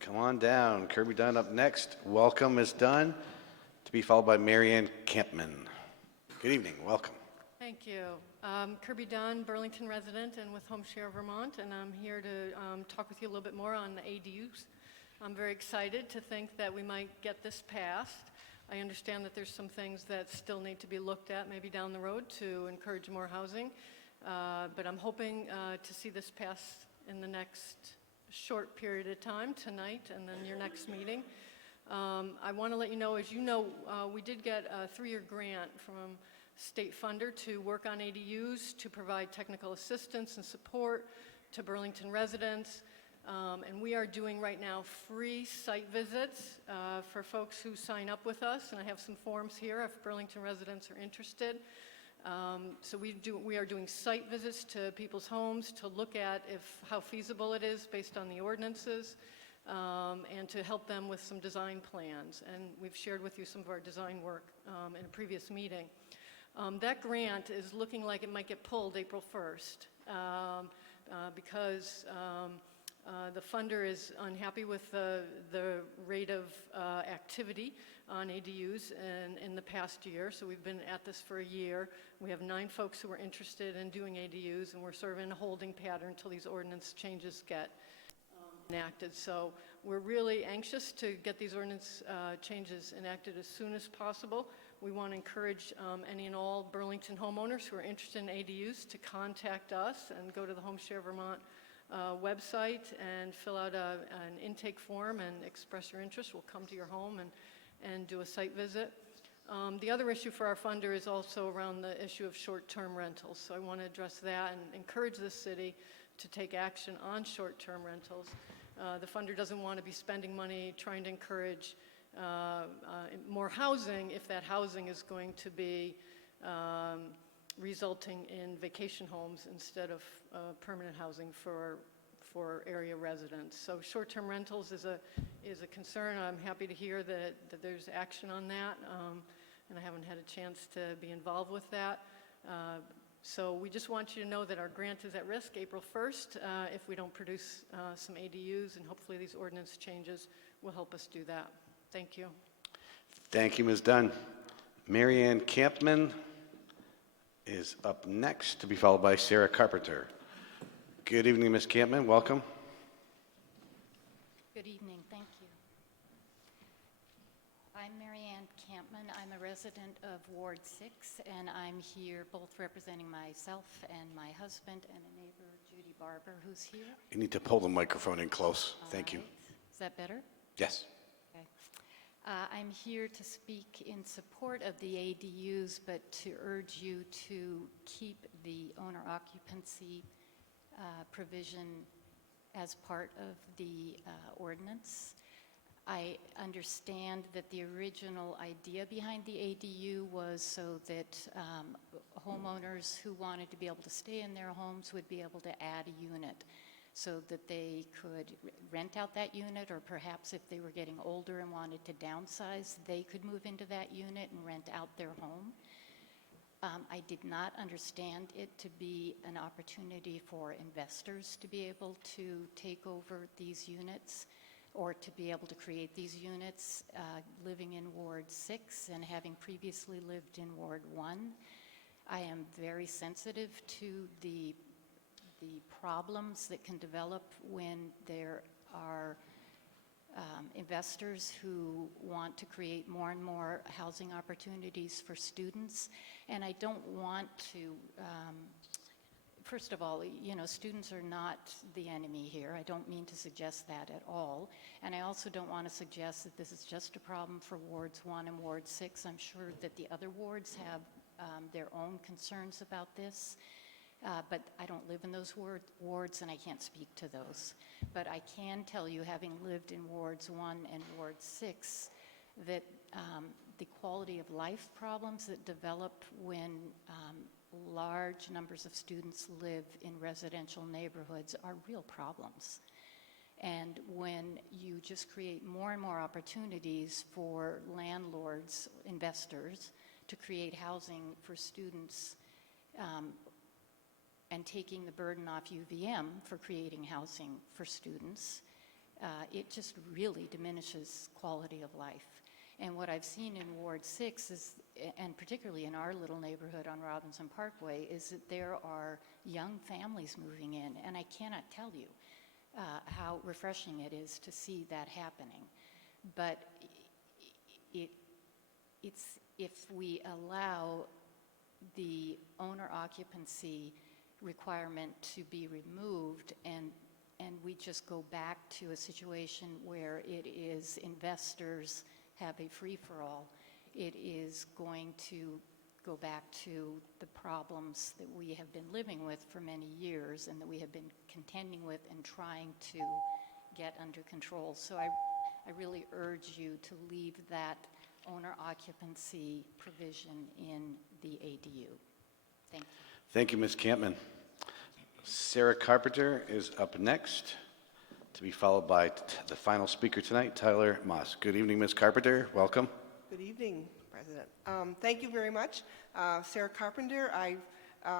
come on down. Kirby Dunn up next. Welcome, Ms. Dunn, to be followed by Marianne Campman. Good evening. Welcome. Thank you. Kirby Dunn, Burlington resident and with Home Share Vermont, and I'm here to talk with you a little bit more on the ADUs. I'm very excited to think that we might get this passed. I understand that there's some things that still need to be looked at maybe down the road to encourage more housing. But I'm hoping to see this pass in the next short period of time, tonight and then your next meeting. I want to let you know, as you know, we did get a 3-year grant from state funder to work on ADUs, to provide technical assistance and support to Burlington residents. And we are doing right now free site visits for folks who sign up with us. And I have some forms here if Burlington residents are interested. So we are doing site visits to people's homes to look at how feasible it is based on the ordinances, and to help them with some design plans. And we've shared with you some of our design work in a previous meeting. That grant is looking like it might get pulled April 1st because the funder is unhappy with the rate of activity on ADUs in the past year. So we've been at this for a year. We have 9 folks who are interested in doing ADUs, and we're sort of in a holding pattern until these ordinance changes get enacted. So we're really anxious to get these ordinance changes enacted as soon as possible. We want to encourage any and all Burlington homeowners who are interested in ADUs to contact us and go to the Home Share Vermont website and fill out an intake form and express your interest. We'll come to your home and do a site visit. The other issue for our funder is also around the issue of short-term rentals. So I want to address that and encourage the city to take action on short-term rentals. The funder doesn't want to be spending money trying to encourage more housing if that housing is going to be resulting in vacation homes instead of permanent housing for area residents. So short-term rentals is a concern. I'm happy to hear that there's action on that, and I haven't had a chance to be involved with that. So we just want you to know that our grant is at risk April 1st if we don't produce some ADUs, and hopefully these ordinance changes will help us do that. Thank you. Thank you, Ms. Dunn. Mary Ann Campman is up next, to be followed by Sarah Carpenter. Good evening, Ms. Campman. Welcome. Good evening. Thank you. I'm Mary Ann Campman. I'm a resident of Ward 6, and I'm here both representing myself and my husband and a neighbor, Judy Barber, who's here. You need to pull the microphone in close. Thank you. Is that better? Yes. Okay. I'm here to speak in support of the ADUs, but to urge you to keep the owner occupancy provision as part of the ordinance. I understand that the original idea behind the ADU was so that homeowners who wanted to be able to stay in their homes would be able to add a unit so that they could rent out that unit, or perhaps if they were getting older and wanted to downsize, they could move into that unit and rent out their home. I did not understand it to be an opportunity for investors to be able to take over these units or to be able to create these units. Living in Ward 6 and having previously lived in Ward 1, I am very sensitive to the problems that can develop when there are investors who want to create more and more housing opportunities for students. And I don't want to, first of all, you know, students are not the enemy here. I don't mean to suggest that at all. And I also don't want to suggest that this is just a problem for Wards 1 and Ward 6. I'm sure that the other wards have their own concerns about this. But I don't live in those wards, and I can't speak to those. But I can tell you, having lived in Wards 1 and Ward 6, that the quality of life problems that develop when large numbers of students live in residential neighborhoods are real problems. And when you just create more and more opportunities for landlords, investors, to create housing for students, and taking the burden off UVM for creating housing for students, it just really diminishes quality of life. And what I've seen in Ward 6 is, and particularly in our little neighborhood on Robinson Parkway, is that there are young families moving in, and I cannot tell you how refreshing it is to see that happening. But if we allow the owner occupancy requirement to be removed and we just go back to a situation where it is investors have a free-for-all, it is going to go back to the problems that we have been living with for many years and that we have been contending with and trying to get under control. So I really urge you to leave that owner occupancy provision in the ADU. Thank you. Thank you, Ms. Campman. Sarah Carpenter is up next, to be followed by the final speaker tonight, Tyler Moss. Good evening, Ms. Carpenter. Welcome. Good evening, President. Thank you very much. Sarah Carpenter. I've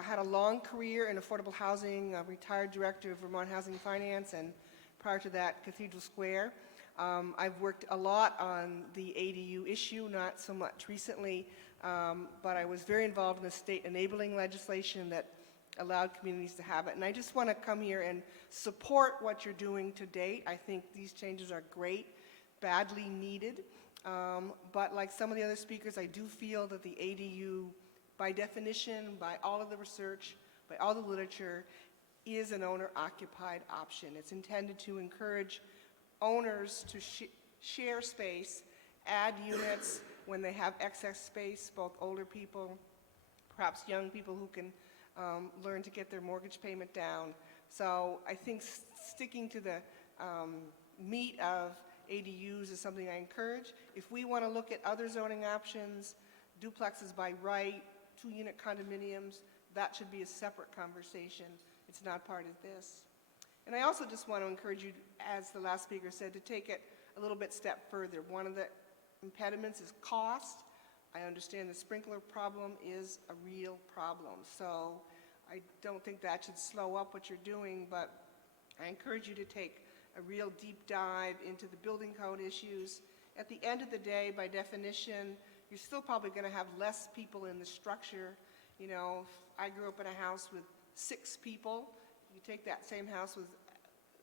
had a long career in affordable housing, retired director of Vermont Housing Finance, and prior to that, Cathedral Square. I've worked a lot on the ADU issue, not so much recently, but I was very involved in the state enabling legislation that allowed communities to have it. And I just want to come here and support what you're doing to date. I think these changes are great, badly needed. But like some of the other speakers, I do feel that the ADU, by definition, by all of the research, by all the literature, is an owner-occupied option. It's intended to encourage owners to share space, add units when they have excess space, both older people, perhaps young people who can learn to get their mortgage payment down. So I think sticking to the meat of ADUs is something I encourage. If we want to look at other zoning options, duplexes by right, 2-unit condominiums, that should be a separate conversation. It's not part of this. And I also just want to encourage you, as the last speaker said, to take it a little bit step further. One of the impediments is cost. I understand the sprinkler problem is a real problem. So I don't think that should slow up what you're doing, but I encourage you to take a real deep dive into the building code issues. At the end of the day, by definition, you're still probably going to have less people in the structure. You know, if I grew up in a house with 6 people. You take that same house with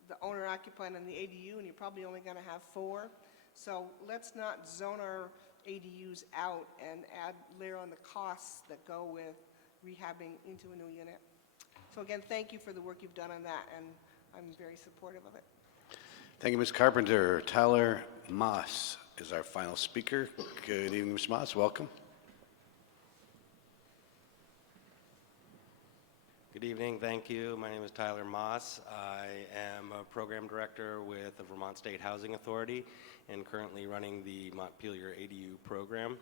the owner occupied on the ADU, and you're probably only going to have 4. So let's not zone our ADUs out and layer on the costs that go with rehabbing into a new unit. So again, thank you for the work you've done on that, and I'm very supportive of it. Thank you, Ms. Carpenter. Tyler Moss is our final speaker. Good evening, Ms. Moss. Welcome. Good evening, thank you. My name is Tyler Moss. I am a program director with the Vermont State Housing Authority and currently running the Montpelier ADU program.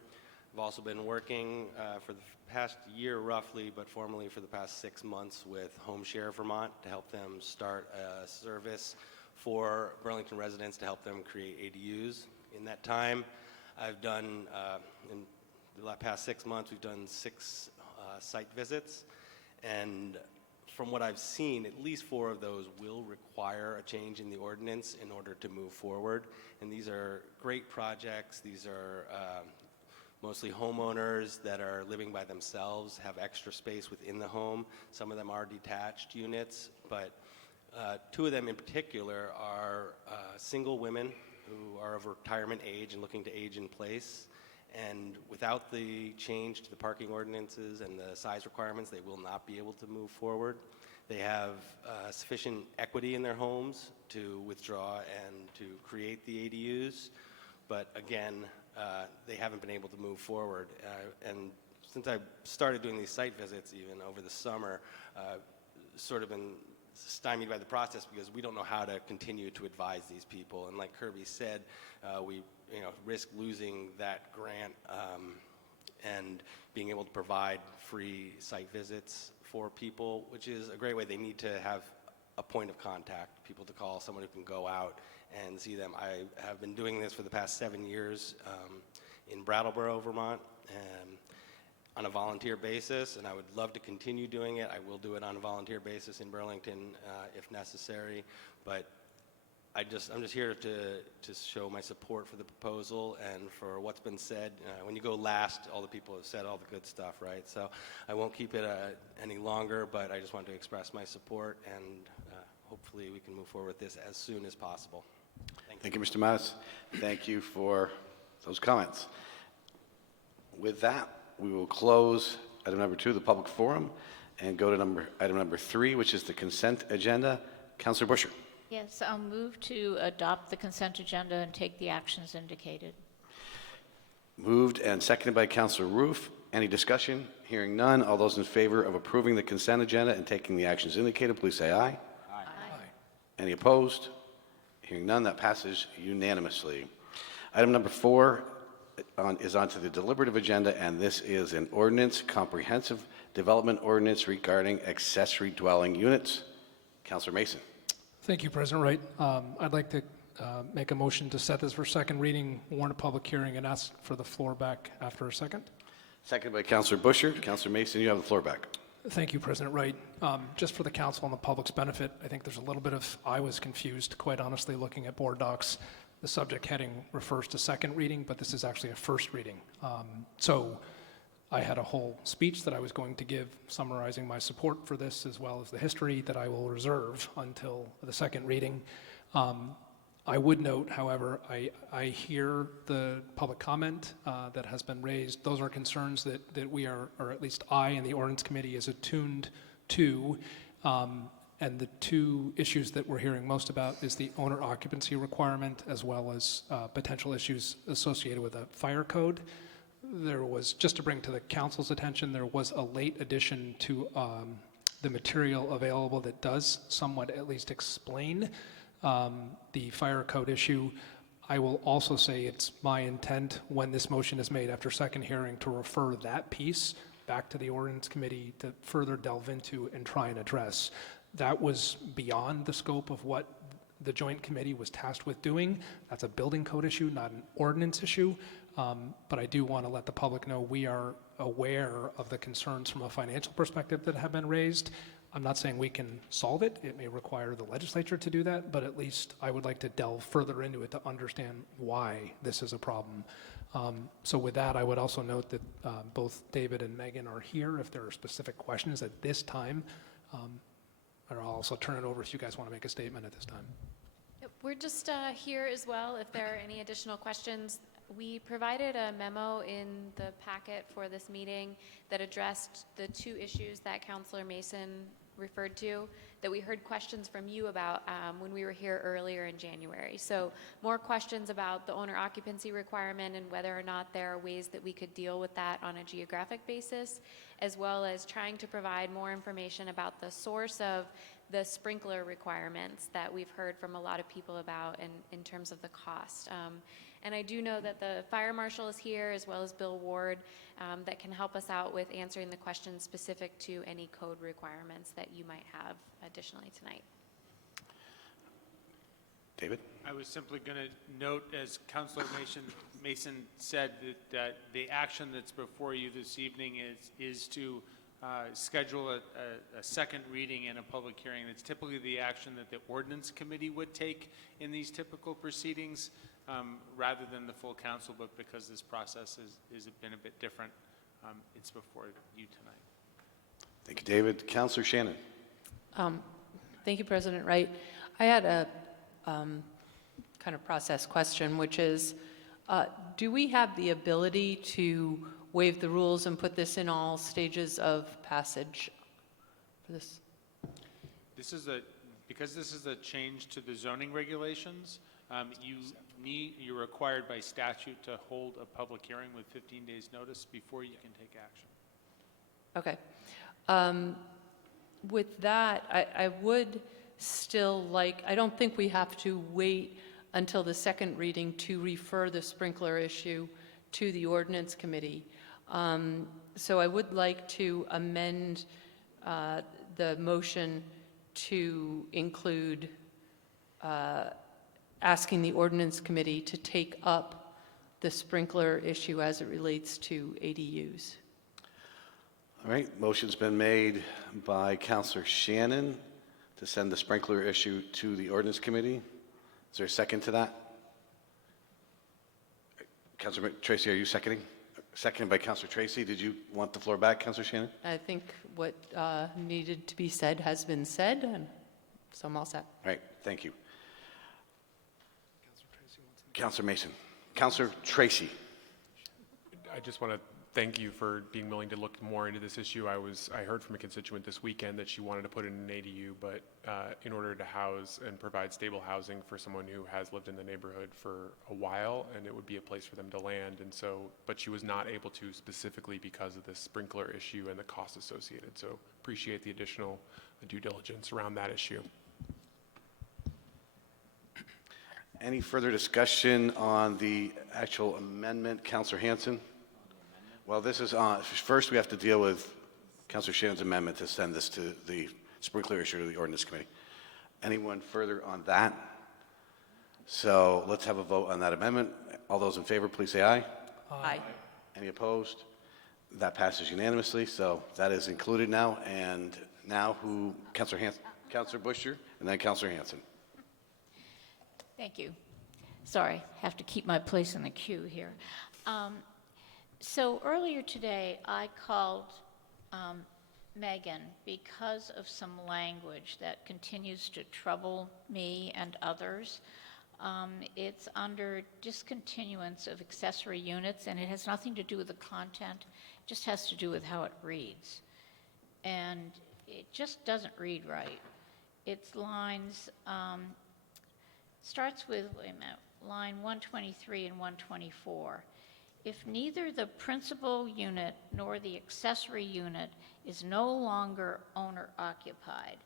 I've also been working for the past year roughly, but formally for the past 6 months with Home Share Vermont to help them start a service for Burlington residents to help them create ADUs. In that time, I've done, in the past 6 months, we've done 6 site visits. And from what I've seen, at least 4 of those will require a change in the ordinance in order to move forward. And these are great projects. These are mostly homeowners that are living by themselves, have extra space within the home. Some of them are detached units, but 2 of them in particular are single women who are of retirement age and looking to age in place. And without the change to the parking ordinances and the size requirements, they will not be able to move forward. They have sufficient equity in their homes to withdraw and to create the ADUs, but again, they haven't been able to move forward. And since I started doing these site visits even over the summer, sort of been stymied by the process because we don't know how to continue to advise these people. And like Kirby said, we risk losing that grant and being able to provide free site visits for people, which is a great way. They need to have a point of contact, people to call, someone who can go out and see them. I have been doing this for the past 7 years in Brattleboro, Vermont, on a volunteer basis, and I would love to continue doing it. I will do it on a volunteer basis in Burlington if necessary, but I'm just here to show my support for the proposal and for what's been said. When you go last, all the people have said all the good stuff, right? So I won't keep it any longer, but I just wanted to express my support, and hopefully we can move forward with this as soon as possible. Thank you, Mr. Moss. Thank you for those comments. With that, we will close item number 2, the public forum, and go to item number 3, which is the consent agenda. Councilor Busher. Yes, I'll move to adopt the consent agenda and take the actions indicated. Moved and seconded by Councilor Roof. Any discussion? Hearing none. All those in favor of approving the consent agenda and taking the actions indicated, please say aye. Aye. Any opposed? Hearing none, that passes unanimously. Item number 4 is onto the deliberative agenda, and this is an ordinance, comprehensive development ordinance regarding accessory dwelling units. Councilor Mason. Thank you, President Wright. I'd like to make a motion to set this for second reading, warn a public hearing, and ask for the floor back after a second. Seconded by Councilor Busher. Councilor Mason, you have the floor back. Thank you, President Wright. Just for the council and the public's benefit, I think there's a little bit of, I was confused, quite honestly, looking at board docs. The subject heading refers to second reading, but this is actually a first reading. So I had a whole speech that I was going to give summarizing my support for this, as well as the history that I will reserve until the second reading. I would note, however, I hear the public comment that has been raised. Those are concerns that we are, or at least I and the Ordinance Committee is attuned to. And the two issues that we're hearing most about is the owner occupancy requirement, as well as potential issues associated with a fire code. There was, just to bring to the council's attention, there was a late addition to the material available that does somewhat at least explain the fire code issue. I will also say it's my intent, when this motion is made after second hearing, to refer that piece back to the Ordinance Committee to further delve into and try and address. That was beyond the scope of what the Joint Committee was tasked with doing. That's a building code issue, not an ordinance issue. But I do want to let the public know we are aware of the concerns from a financial perspective that have been raised. I'm not saying we can solve it. It may require the legislature to do that, but at least I would like to delve further into it to understand why this is a problem. So with that, I would also note that both David and Megan are here if there are specific questions at this time. Or I'll also turn it over if you guys want to make a statement at this time. We're just here as well if there are any additional questions. We provided a memo in the packet for this meeting that addressed the two issues that Councilor Mason referred to, that we heard questions from you about when we were here earlier in January. So more questions about the owner occupancy requirement and whether or not there are ways that we could deal with that on a geographic basis, as well as trying to provide more information about the source of the sprinkler requirements that we've heard from a lot of people about in terms of the cost. And I do know that the fire marshal is here, as well as Bill Ward, that can help us out with answering the questions specific to any code requirements that you might have additionally tonight. David? I was simply going to note, as Councilor Mason said, that the action that's before you this evening is to schedule a second reading and a public hearing. It's typically the action that the Ordinance Committee would take in these typical proceedings, rather than the full council, but because this process has been a bit different, it's before you tonight. Thank you, David. Councilor Shannon. Thank you, President Wright. I had a kind of process question, which is, do we have the ability to waive the rules and put this in all stages of passage for this? Because this is a change to the zoning regulations, you're required by statute to hold a public hearing with 15 days notice before you can take action. Okay. With that, I would still like, I don't think we have to wait until the second reading to refer the sprinkler issue to the Ordinance Committee. So I would like to amend the motion to include asking the Ordinance Committee to take up the sprinkler issue as it relates to ADUs. All right, motion's been made by Councilor Shannon to send the sprinkler issue to the Ordinance Committee. Is there a second to that? Councilor Tracy, are you seconding? Seconded by Councilor Tracy. Did you want the floor back, Councilor Shannon? I think what needed to be said has been said, and so I'm all set. All right, thank you. Councilor Mason. Councilor Tracy. I just want to thank you for being willing to look more into this issue. I heard from a constituent this weekend that she wanted to put in an ADU, but in order to house and provide stable housing for someone who has lived in the neighborhood for a while, and it would be a place for them to land. And so, but she was not able to specifically because of the sprinkler issue and the cost associated. So appreciate the additional due diligence around that issue. Any further discussion on the actual amendment, Councilor Hanson? Well, this is on, first we have to deal with Councilor Shannon's amendment to send this to the sprinkler issue to the ordinance committee. Anyone further on that? So let's have a vote on that amendment. All those in favor, please say aye. Aye. Any opposed? That passes unanimously, so that is included now. And now who, Councilor Hanson, Councilor Busher, and then Councilor Hanson. Thank you. Sorry, have to keep my place in the queue here. So earlier today, I called Megan because of some language that continues to trouble me and others. It's under discontinuance of accessory units, and it has nothing to do with the content, it just has to do with how it reads. And it just doesn't read right. It's lines, starts with, wait a minute, line 123 and 124. If neither the principal unit nor the accessory unit is no longer owner occupied,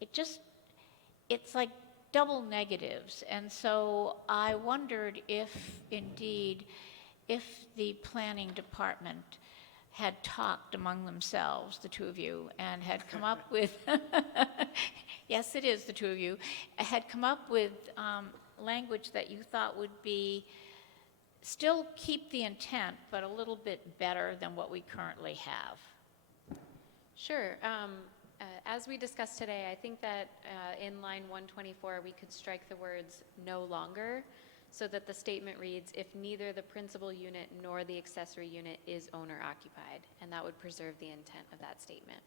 it's like double negatives. And so I wondered if indeed, if the planning department had talked among themselves, the two of you, and had come up with, yes, it is the two of you, had come up with language that you thought would be still keep the intent, but a little bit better than what we currently have. Sure. As we discussed today, I think that in line 124, we could strike the words no longer so that the statement reads, if neither the principal unit nor the accessory unit is owner occupied, and that would preserve the intent of that statement.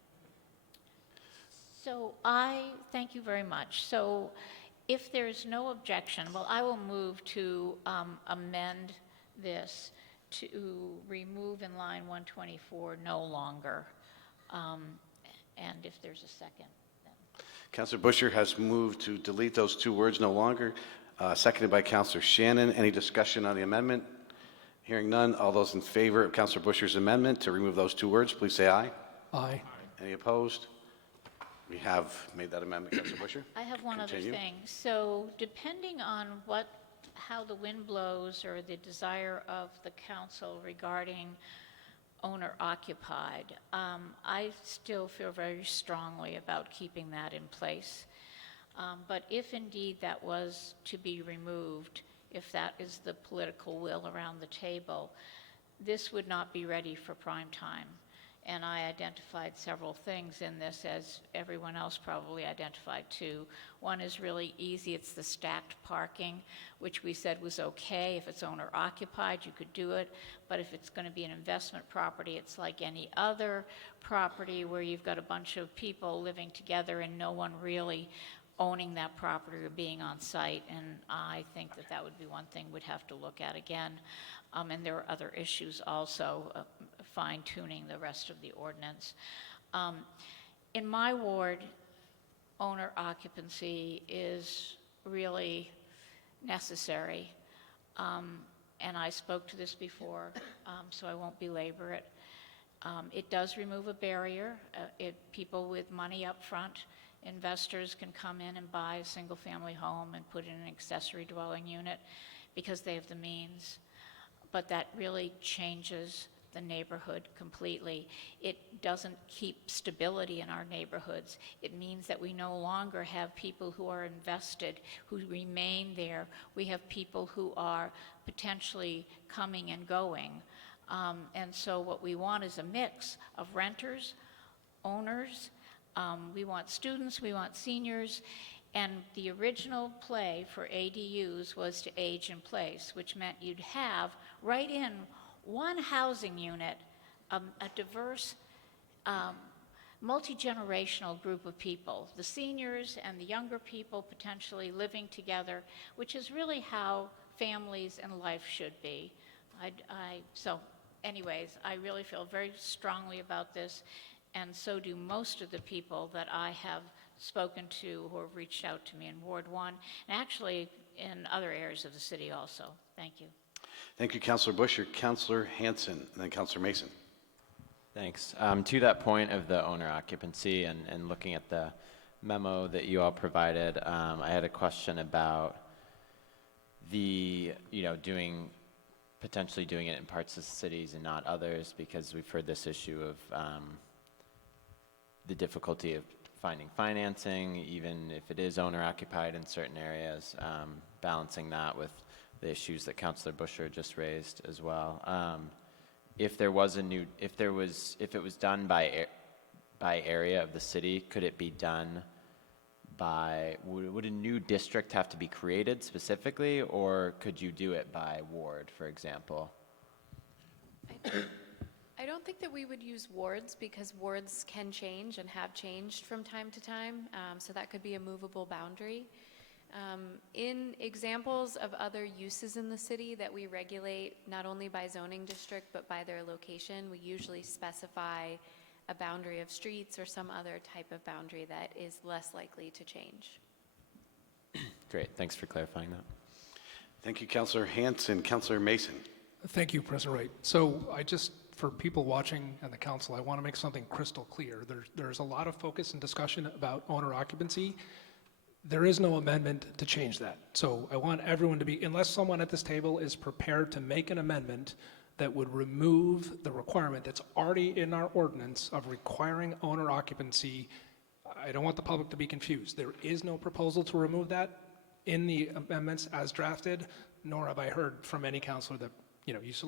So I thank you very much. So if there's no objection, well, I will move to amend this to remove in line 124 no longer. And if there's a second. Then. Councilor Busher has moved to delete those two words no longer, seconded by Councilor Shannon. Any discussion on the amendment? Hearing none, all those in favor of Councilor Busher's amendment to remove those two words, please say aye. Aye. Any opposed? We have made that amendment, Councilor Busher. I have one Continue. other thing. So depending on how the wind blows or the desire of the council regarding owner occupied, I still feel very strongly about keeping that in place. But if indeed that was to be removed, if that is the political will around the table, this would not be ready for prime time. And I identified several things in this, as everyone else probably identified too. One is really easy. It's the stacked parking, which we said was okay. If it's owner occupied, you could do it. But if it's going to be an investment property, it's like any other property where you've got a bunch of people living together and no one really owning that property or being on site. And I think that that would be one thing we'd have to look at again. And there are other issues also, fine-tuning the rest of the ordinance. In my ward, owner occupancy is really necessary. And I spoke to this before, so I won't belabor it. It does remove a barrier. People with money up front, investors can come in and buy a single-family home and put in an accessory dwelling unit because they have the means. But that really changes the neighborhood completely. It doesn't keep stability in our neighborhoods. It means that we no longer have people who are invested, who remain there. We have people who are potentially coming and going. And so what we want is a mix of renters, owners, we want students, we want seniors, and the original play for ADUs was to age in place, which meant you'd have right in one housing unit, a diverse, multi-generational group of people, the seniors and the younger people potentially living together, which is really how families and life should be. So anyways, I really feel very strongly about this, and so do most of the people that I have spoken to who have reached out to me in Ward 1, and actually in other areas of the city also. Thank you. Thank you, Councilor Busher. Councilor Hanson, and then Councilor Mason. Thanks. To that point of the owner occupancy and looking at the memo that you all provided, I had a question about the, potentially doing it in parts of cities and not others, because we've heard this issue of the difficulty of finding financing, even if it is owner occupied in certain areas, balancing that with the issues that Councilor Busher just raised as well. If it was done by area of the city, could it be done by, would a new district have to be created specifically, or could you do it by ward, for example? I don't think that we would use wards because wards can change and have changed from time to time, so that could be a movable boundary. In examples of other uses in the city that we regulate not only by zoning district but by their location, we usually specify a boundary of streets or some other type of boundary that is less likely to change. Great, thanks for clarifying that. Thank you, Councilor Hanson. Councilor Mason. Thank you, President Wright. So for people watching and the council, I want to make something crystal clear. There's a lot of focus and discussion about owner occupancy. There is no amendment to change that. So I want everyone to be, unless someone at this table is prepared to make an amendment that would remove the requirement that's already in our ordinance of requiring owner occupancy, I don't want the public to be confused. There is no proposal to remove that in the amendments as drafted, nor have I heard from any councilor that,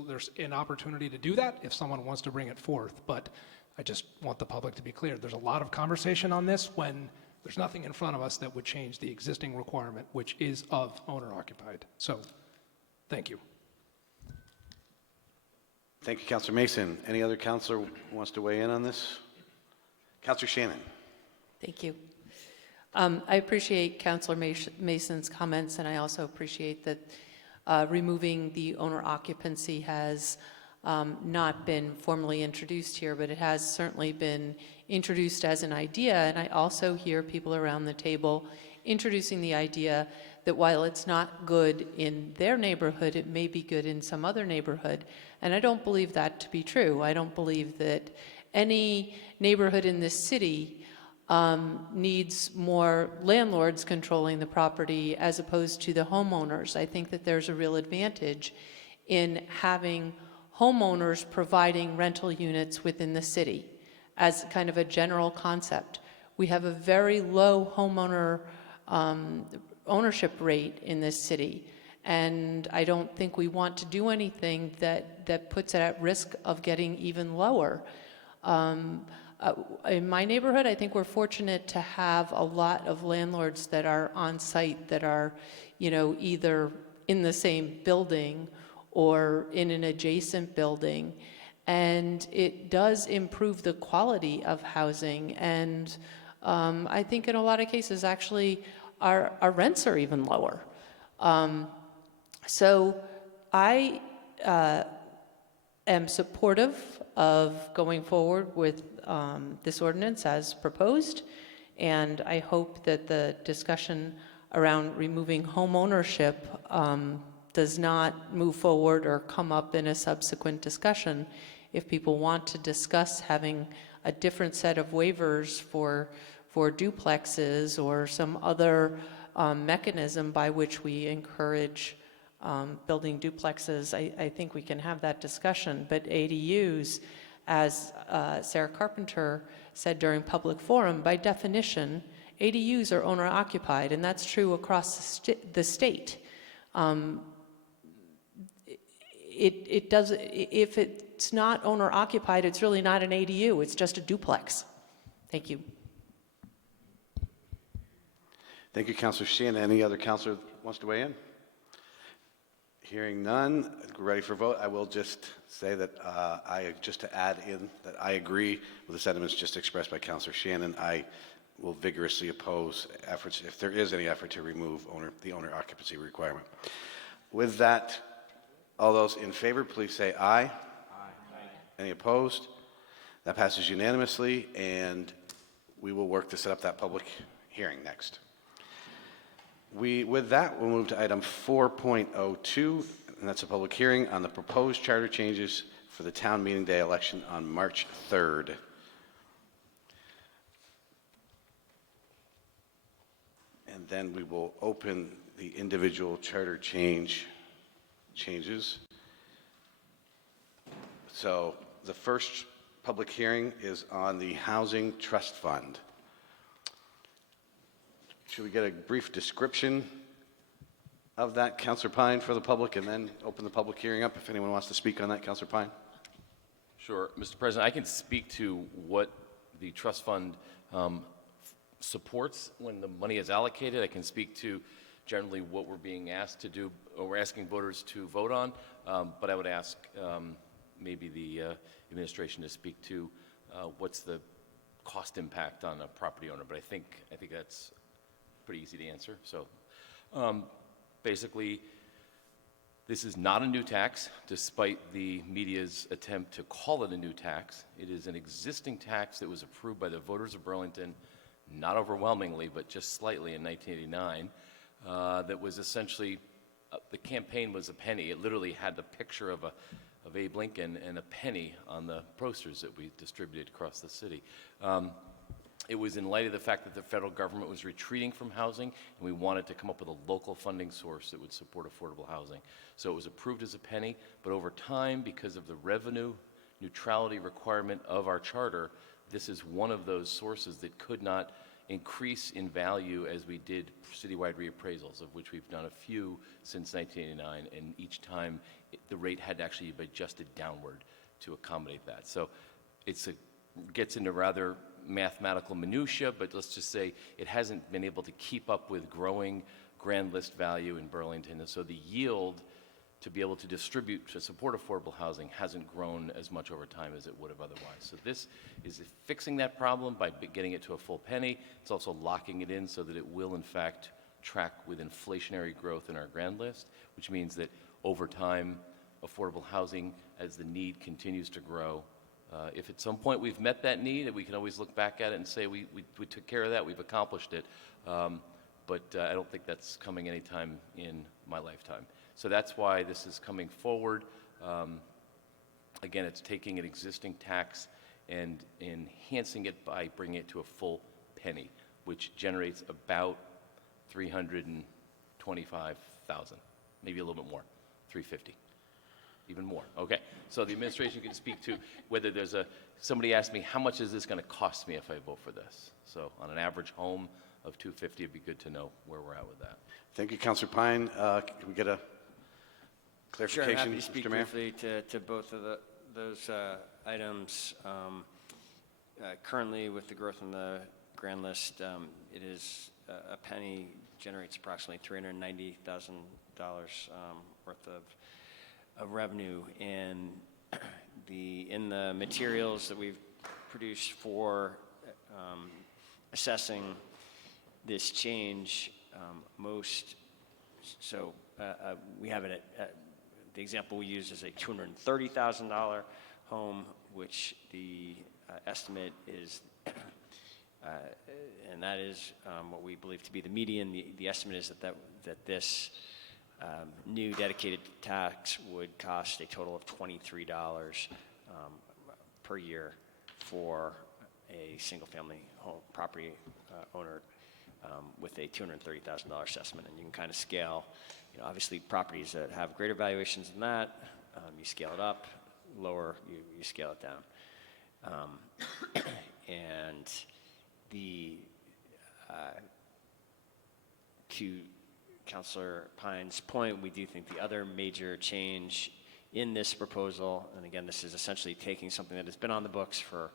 there's an opportunity to do that if someone wants to bring it forth. But I just want the public to be clear. There's a lot of conversation on this when there's nothing in front of us that would change the existing requirement, which is of owner occupied. So, thank you. Thank you, Councilor Mason. Any other councilor who wants to weigh in on this? Councilor Shannon. Thank you. I appreciate Councilor Mason's comments, and I also appreciate that removing the owner occupancy has not been formally introduced here, but it has certainly been introduced as an idea. And I also hear people around the table introducing the idea that while it's not good in their neighborhood, it may be good in some other neighborhood. And I don't believe that to be true. I don't believe that any neighborhood in this city needs more landlords controlling the property as opposed to the homeowners. I think that there's a real advantage in having homeowners providing rental units within the city as kind of a general concept. We have a very low homeowner ownership rate in this city, and I don't think we want to do anything that puts it at risk of getting even lower. In my neighborhood, I think we're fortunate to have a lot of landlords that are on site that are, either in the same building or in an adjacent building. And it does improve the quality of housing. And I think in a lot of cases, actually, our rents are even lower. So I am supportive of going forward with this ordinance as proposed, and I hope that the discussion around removing home ownership does not move forward or come up in a subsequent discussion. If people want to discuss having a different set of waivers for duplexes or some other mechanism by which we encourage building duplexes, I think we can have that discussion. But ADUs, as Sarah Carpenter said during public forum, by definition, ADUs are owner occupied, and that's true across the state. It does, if it's not owner occupied, it's really not an ADU, it's just a duplex. Thank you. Thank you, Councilor Shannon. Any other councilor wants to weigh in? Hearing none, we're ready for vote. I will just say that just to add in that I agree with the sentiments just expressed by Councilor Shannon. I will vigorously oppose efforts, if there is any effort to remove the owner occupancy requirement. With that, all those in favor, please say aye. Aye. Any opposed? That passes unanimously, and we will work to set up that public hearing next. With that, we'll move to item 4.02, and that's a public hearing on the proposed charter changes for the town meeting day election on March 3rd. And then we will open the individual charter changes. So the first public hearing is on the Housing Trust Fund. Should we get a brief description of that, Councilor Pine, for the public, and then open the public hearing up if anyone wants to speak on that? Councilor Pine? Sure. Mr. President, I can speak to what the trust fund supports when the money is allocated. I can speak to generally what we're being asked to do, or we're asking voters to vote on, but I would ask maybe the administration to speak to what's the cost impact on a property owner, but I think that's pretty easy to answer. So basically, this is not a new tax, despite the media's attempt to call it a new tax. It is an existing tax that was approved by the voters of Burlington, not overwhelmingly, but just slightly in 1989, that was essentially, the campaign was a penny. It literally had the picture of Abe Lincoln and a penny on the posters that we distributed across the city. It was in light of the fact that the federal government was retreating from housing, and we wanted to come up with a local funding source that would support affordable housing. So it was approved as a penny, but over time, because of the revenue neutrality requirement of our charter, this is one of those sources that could not increase in value as we did citywide reappraisals, of which we've done a few since 1989, and each time the rate had to actually be adjusted downward to accommodate that. So gets into rather mathematical minutia, but let's just say it hasn't been able to keep up with growing grand list value in Burlington, and so the yield to be able to distribute to support affordable housing hasn't grown as much over time as it would have otherwise. So this is fixing that problem by getting it to a full penny. It's also locking it in so that it will in fact track with inflationary growth in our grand list, which means that over time, affordable housing, as the need continues to grow, if at some point we've met that need, we can always look back at it and say we took care of that, we've accomplished it, but I don't think that's coming anytime in my lifetime. So that's why this is coming forward. Again, it's taking an existing tax and enhancing it by bringing it to a full penny, which generates about $325,000, maybe a little bit more, $350,000. Even more. Okay. So the administration can speak to whether there's somebody asked me, how much is this going to cost me if I vote for this? So on an average home of $250,000, it'd be good to know where we're at with that. Thank you, Councilor Pine. Can we get a clarification, Sure, I'm happy to speak Mr. Mayor? briefly to both of those items. Currently, with the growth in the grand list, it is a penny generates approximately $390,000 worth of revenue, and in the materials that we've produced for assessing this change, we have it at the example we use is a $230,000 home, which the estimate is, and that is what we believe to be the median. The estimate is that this new dedicated tax would cost a total of $23 per year for a single-family home property owner with a $230,000 assessment. And you can kind of scale, obviously properties that have greater valuations than that, you scale it up, lower, you scale it down. And to Councilor Pine's point, we do think the other major change in this proposal, and again, this is essentially taking something that has been on the books for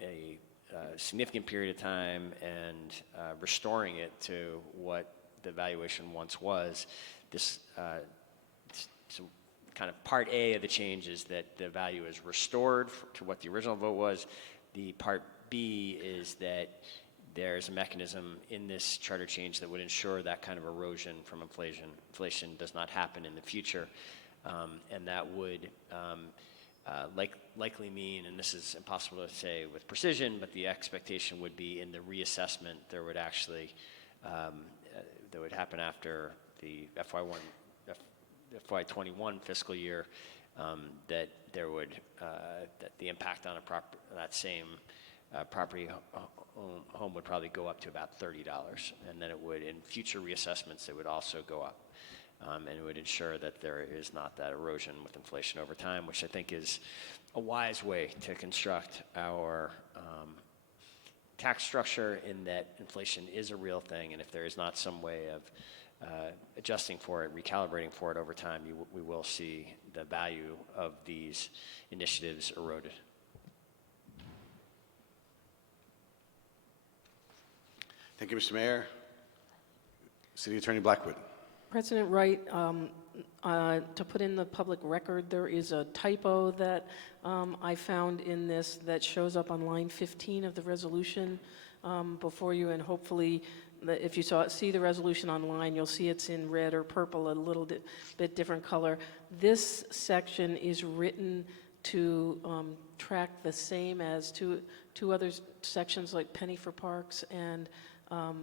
a significant period of time and restoring it to what the valuation once was. So kind of part A of the change is that the value is restored to what the original vote was. The part B is that there's a mechanism in this charter change that would ensure that kind of erosion from inflation does not happen in the future, and that would likely mean, and this is impossible to say with precision, but the expectation would be in the reassessment there would actually, that would happen after the FY21 fiscal year, that there would, that the impact on that same property home would probably go up to about $30. And then it would, in future reassessments, it would also go up. And it would ensure that there is not that erosion with inflation over time, which I think is a wise way to construct our tax structure, in that inflation is a real thing, and if there is not some way of adjusting for it, recalibrating for it over time, we will see the value of these initiatives eroded. Thank you, Mr. Mayor. City Attorney Blackwood. President Wright, to put in the public record, there is a typo that I found in this that shows up on line 15 of the resolution before you, and hopefully if you see the resolution online, you'll see it's in red or purple, a little bit different color. This section is written to track the same as two other sections, like Penny for Parks and I've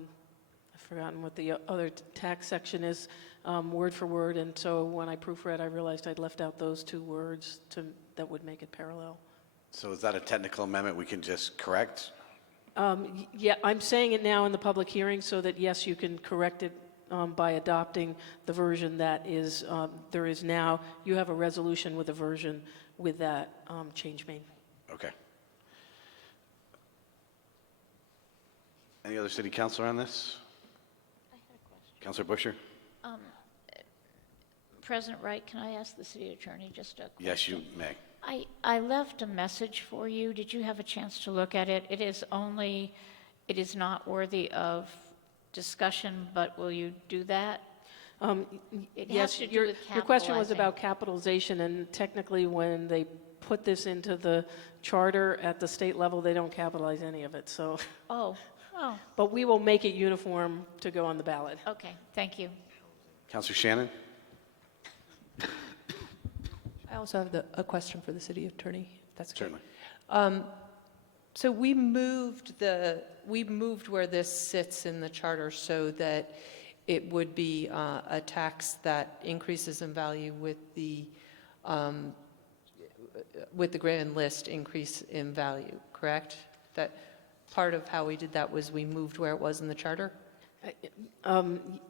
forgotten what the other tax section is, word for word, and so when I proofread, I realized I'd left out those two words that would make it parallel. So is that a technical amendment we can just correct? Yeah, I'm saying it now in the public hearing so that, yes, you can correct it by adopting the version that is, there is now. You have a resolution with a version with that change made. Okay. Any other city councilor on this? I had a question. Councilor Busher? President Wright, can I ask the city attorney just a question? Yes, you may. I left a message for you. Did you have a chance to look at it? It is not worthy of discussion, but will you do that? Yes, your question was about capitalization, and technically when they put this into the charter at the state level, they don't capitalize any of it, so. Oh. But we will make it uniform to go on the ballot. Okay, thank you. Councilor Shannon? I also have a question for the city attorney, if that's okay. Certainly. So we moved where this sits in the charter so that it would be a tax that increases in value with the grand list increase in value, correct? That part of how we did that was we moved where it was in the charter?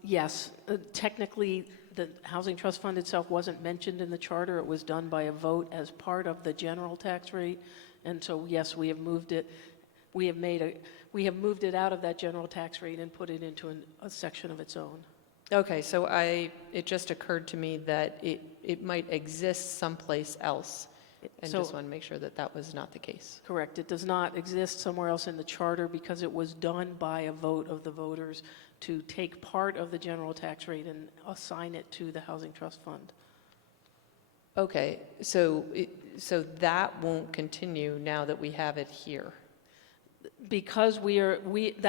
Yes. Technically, the Housing Trust Fund itself wasn't mentioned in the charter. It was done by a vote as part of the general tax rate. And so, yes, we have moved it. We have moved it out of that general tax rate and put it into a section of its own. Okay, so it just occurred to me that it might exist someplace else. And So- just want to make sure that that was not the case. Correct. It does not exist somewhere else in the charter because it was done by a vote of the voters to take part of the general tax rate and assign it to the Housing Trust Fund. Okay, so that won't continue now that we have it here. Because we made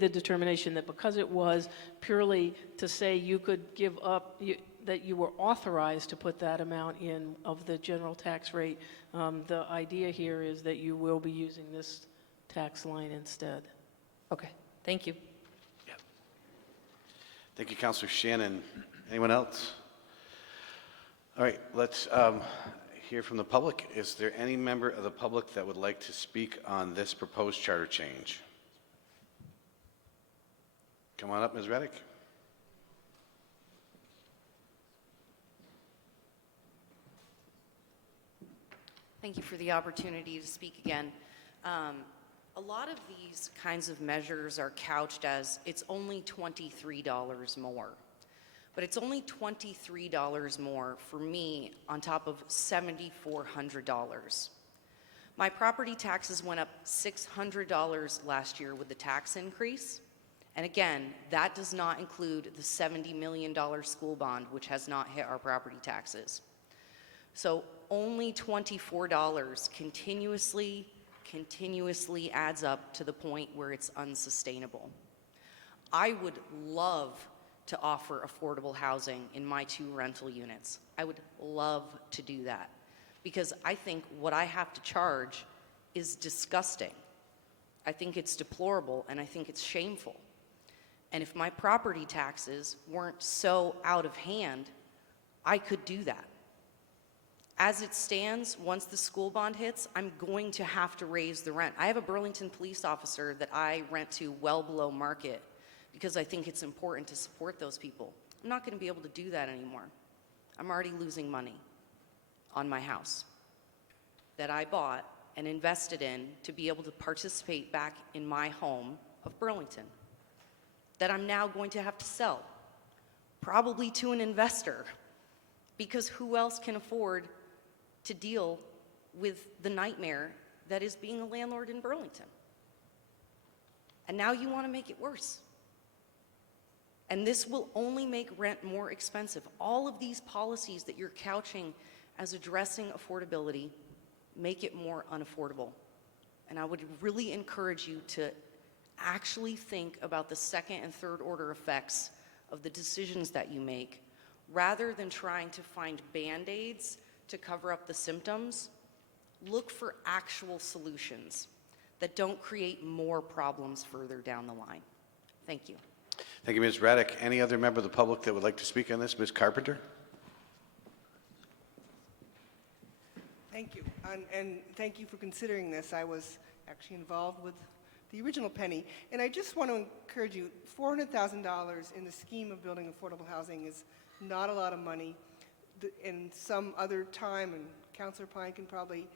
the determination that because it was purely to say you could give up, that you were authorized to put that amount in of the general tax rate, the idea here is that you will be using this tax line instead. Okay, thank you. Yeah. Thank you, Councilor Shannon. Anyone else? All right, let's hear from the public. Is there any member of the public that would like to speak on this proposed charter change? Come on up, Ms. Reddick. Thank you for the opportunity to speak again. A lot of these kinds of measures are couched as it's only $23 more. But it's only $23 more for me on top of $7,400. My property taxes went up $600 last year with the tax increase. And again, that does not include the $70 million school bond, which has not hit our property taxes. So only $24 continuously adds up to the point where it's unsustainable. I would love to offer affordable housing in my 2 rental units. I would love to do that because I think what I have to charge is disgusting. I think it's deplorable and I think it's shameful. And if my property taxes weren't so out of hand, I could do that. As it stands, once the school bond hits, I'm going to have to raise the rent. I have a Burlington police officer that I rent to well below market because I think it's important to support those people. I'm not going to be able to do that anymore. I'm already losing money on my house that I bought and invested in to be able to participate back in my home of Burlington that I'm now going to have to sell, probably to an investor, because who else can afford to deal with the nightmare that is being a landlord in Burlington? And now you want to make it worse. And this will only make rent more expensive. All of these policies that you're couching as addressing affordability make it more unaffordable. And I would really encourage you to actually think about the second and third order effects of the decisions that you make, rather than trying to find Band-Aids to cover up the symptoms. Look for actual solutions that don't create more problems further down the line. Thank you. Thank you, Ms. Raddick. Any other member of the public that would like to speak on this? Ms. Carpenter? Thank you, and thank you for considering this. I was actually involved with the original Penny, and I just want to encourage you, $400,000 in the scheme of building affordable housing is not a lot of money. In some other time, and Councilor Pine can probably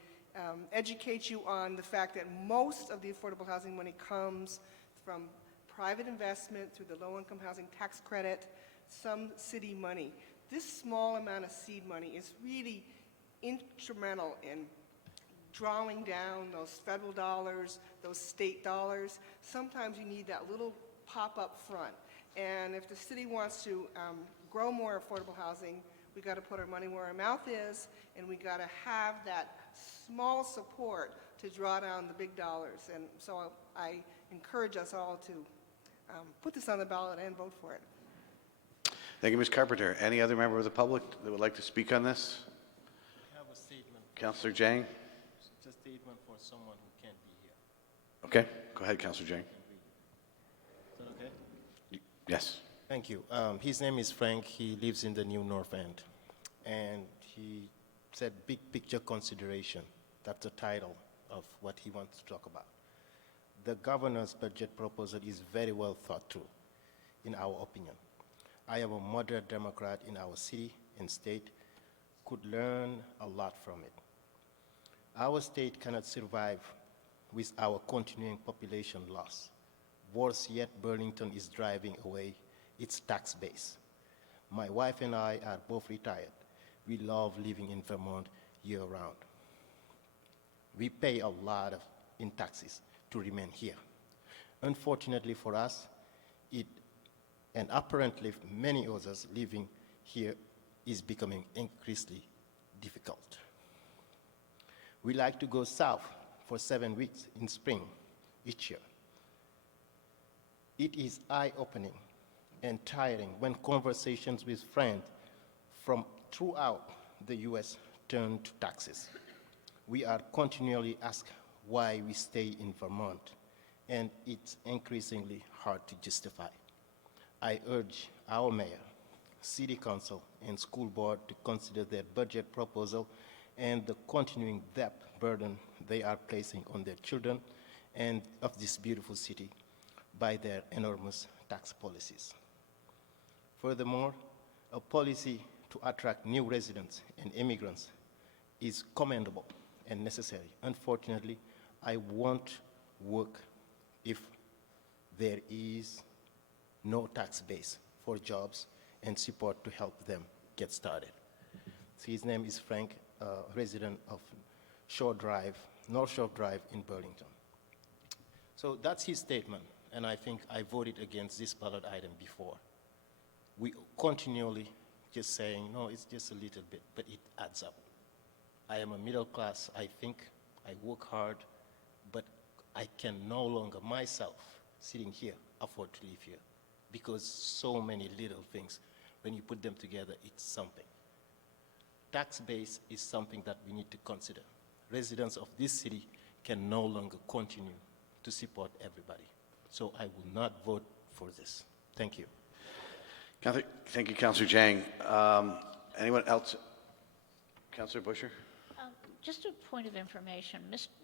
educate you on the fact that most of the affordable housing money comes from private investment through the low-income housing tax credit, some city money. This small amount of seed money is really instrumental in drawing down those federal dollars, those state dollars. Sometimes you need that little pop up front. And if the city wants to grow more affordable housing, we got to put our money where our mouth is, and we got to have that small support to draw down the big dollars. And so I encourage us all to put this on the ballot and vote for it. Thank you, Ms. Carpenter. Any other member of the public that would like to speak on this? I have a statement. Councilor Jang? It's a statement for someone who can't be here. Okay, go ahead, Councilor Jang. Is that okay? Yes. Thank you. His name is Frank. He lives in the New North End. And he said big picture consideration. That's the title of what he wants to talk about. The governor's budget proposal is very well thought through, in our opinion. I am a moderate Democrat in our city and state, could learn a lot from it. Our state cannot survive with our continuing population loss. Worse yet, Burlington is driving away its tax base. My wife and I are both retired. We love living in Vermont year-round. We pay a lot in taxes to remain here. Unfortunately for us, and apparently many others living here, is becoming increasingly difficult. We like to go south for 7 weeks in spring each year. It is eye-opening and tiring when conversations with friends from throughout the U.S. turn to taxes. We are continually asked why we stay in Vermont, and it's increasingly hard to justify. I urge our mayor, city council, and school board to consider their budget proposal and the continuing debt burden they are placing on their children and of this beautiful city by their enormous tax policies. Furthermore, a policy to attract new residents and immigrants is commendable and necessary. Unfortunately, I won't work if there is no tax base for jobs and support to help them get started. So his name is Frank, resident of North Shore Drive in Burlington. So that's his statement, and I think I voted against this ballot item before. We continually just saying, no, it's just a little bit, but it adds up. I am a middle class, I think, I work hard, but I can no longer myself, sitting here, afford to live here because so many little things, when you put them together, it's something. Tax base is something that we need to consider. Residents of this city can no longer continue to support everybody. So I will not vote for this. Thank you. Thank you, Councillor Jang. Anyone else? Councillor Busher? Just a point of information.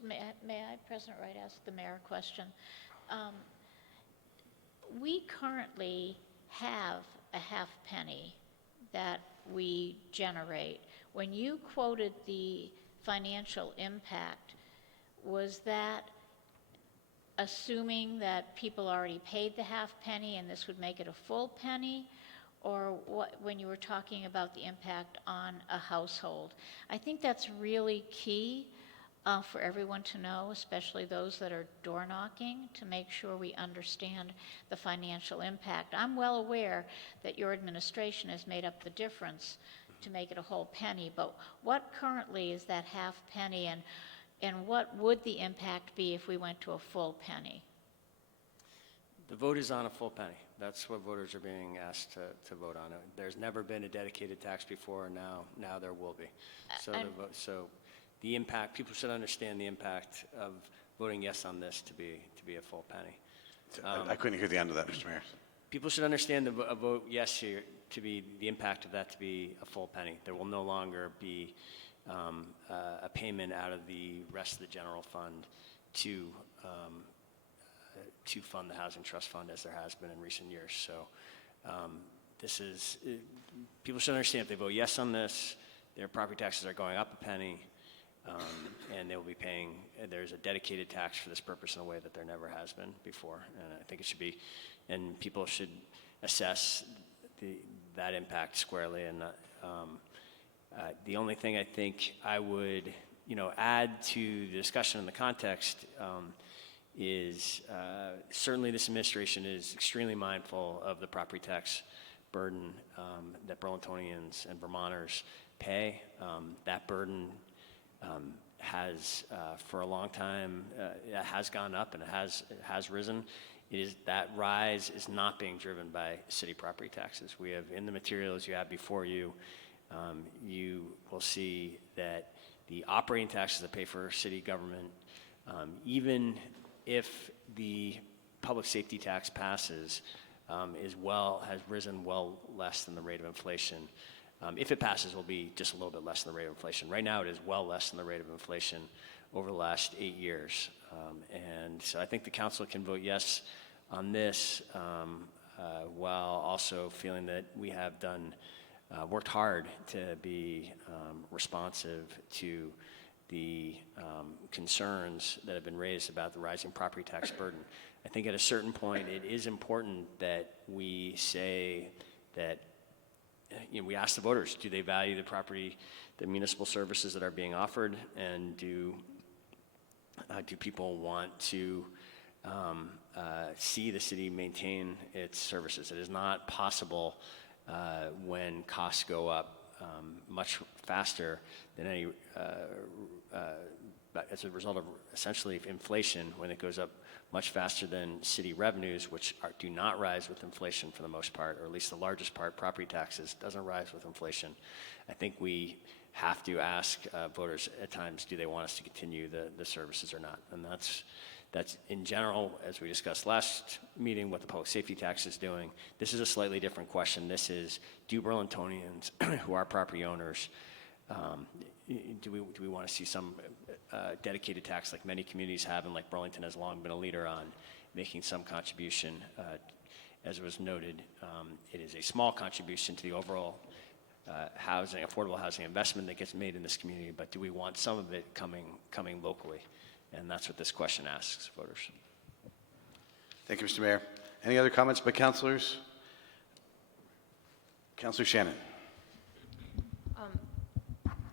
May I, President Wright, ask the mayor a question? We currently have a half penny that we generate. When you quoted the financial impact, was that assuming that people already paid the half penny and this would make it a full penny? Or what, when you were talking about the impact on a household? I think that's really key for everyone to know, especially those that are door knocking, to make sure we understand the financial impact. I'm well aware that your administration has made up the difference to make it a whole penny, but what currently is that half penny, and what would the impact be if we went to a full penny? The vote is on a full penny. That's what voters are being asked to vote on. There's never been a dedicated tax before, and now there will be. So the impact, people should understand the impact of voting yes on this to be a full penny. I couldn't hear the end of that, Mr. Mayor. People should understand a vote yes here to be the impact of that to be a full penny. There will no longer be a payment out of the rest of the general fund to fund the Housing Trust Fund as there has been in recent years. So people should understand if they vote yes on this, their property taxes are going up a penny, and they will be paying, there's a dedicated tax for this purpose in a way that there never has been before. And I think it should be, and people should assess that impact squarely. And the only thing I think I would add to the discussion in the context is certainly this administration is extremely mindful of the property tax burden that Burlingtonians and Vermonters pay. That burden has, for a long time, has gone up and it has risen. That rise is not being driven by city property taxes. We have, in the materials you have before you, you will see that the operating taxes that pay for city government, even if the public safety tax passes, has risen well less than the rate of inflation. If it passes, it will be just a little bit less than the rate of inflation. Right now, it is well less than the rate of inflation over the last 8 years. And so I think the council can vote yes on this, while also feeling that we have worked hard to be responsive to the concerns that have been raised about the rising property tax burden. I think at a certain point it is important that we say that, we ask the voters, do they value the municipal services that are being offered, and do people want to see the city maintain its services? It is not possible when costs go up much faster than any, as a result of essentially inflation, when it goes up much faster than city revenues, which do not rise with inflation for the most part, or at least the largest part, property taxes, doesn't rise with inflation. I think we have to ask voters at times, do they want us to continue the services or not? And that's in general, as we discussed last meeting, what the public safety tax is doing. This is a slightly different question. This is, do Burlingtonians who are property owners, do we want to see some dedicated tax like many communities have, and like Burlington has long been a leader on, making some contribution? As was noted, it is a small contribution to the overall affordable housing investment that gets made in this community, but do we want some of it coming locally? And that's what this question asks voters. Thank you, Mr. Mayor. Any other comments by councilors? Councilor Shannon.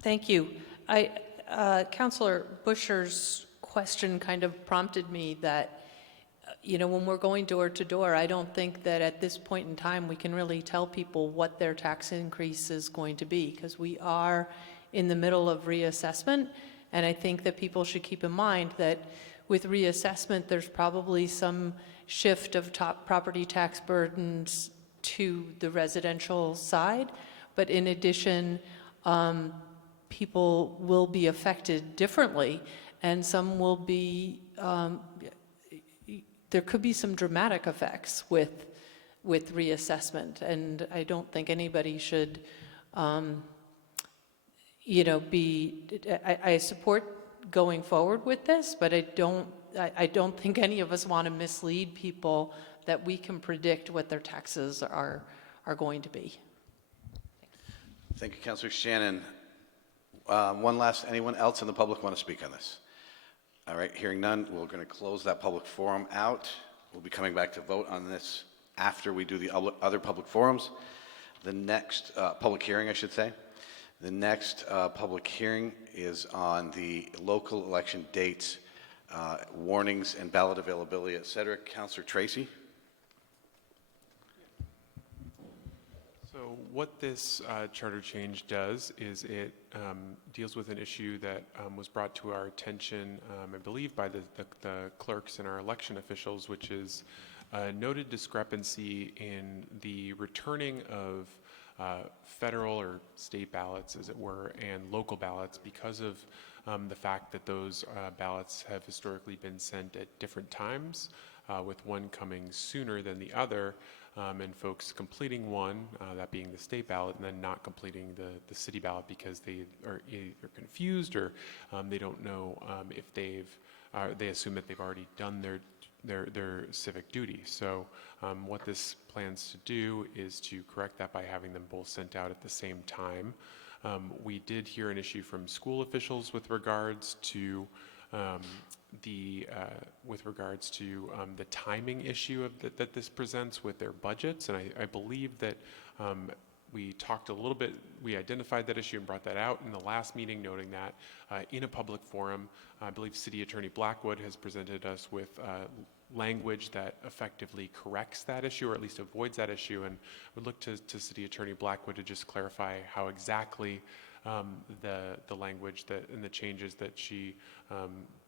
Thank you. Councilor Busher's question kind of prompted me that, when we're going door to door, I don't think that at this point in time we can really tell people what their tax increase is going to be, because we are in the middle of reassessment. And I think that people should keep in mind that with reassessment, there's probably some shift of top property tax burdens to the residential side. But in addition, people will be affected differently, and some will be, there could be some dramatic effects with reassessment, and I don't think anybody should, I support going forward with this, but I don't think any of us want to mislead people that we can predict what their taxes are going to be. Thank you, Councillor Shannon. Anyone else in the public want to speak on this? All right, hearing none, we're going to close that public forum out. We'll be coming back to vote on this after we do the other public forums. The next public hearing, I should say. The next public hearing is on the local election dates, warnings and ballot availability, et cetera. Councillor Tracy. So what this charter change does is it deals with an issue that was brought to our attention, I believe, by the clerks and our election officials, which is a noted discrepancy in the returning of federal or state ballots, as it were, and local ballots because of the fact that those ballots have historically been sent at different times, with one coming sooner than the other, and folks completing one, that being the state ballot, and then not completing the city ballot because they are either confused or they don't know if they assume that they've already done their civic duty. So what this plans to do is to correct that by having them both sent out at the same time. We did hear an issue from school officials with regards to the timing issue that this presents with their budgets, and I believe that we talked a little bit, we identified that issue and brought that out in the last meeting, noting that in a public forum, I believe City Attorney Blackwood has presented us with language that effectively corrects that issue, or at least avoids that issue, and would look to City Attorney Blackwood to just clarify how exactly the language and the changes that she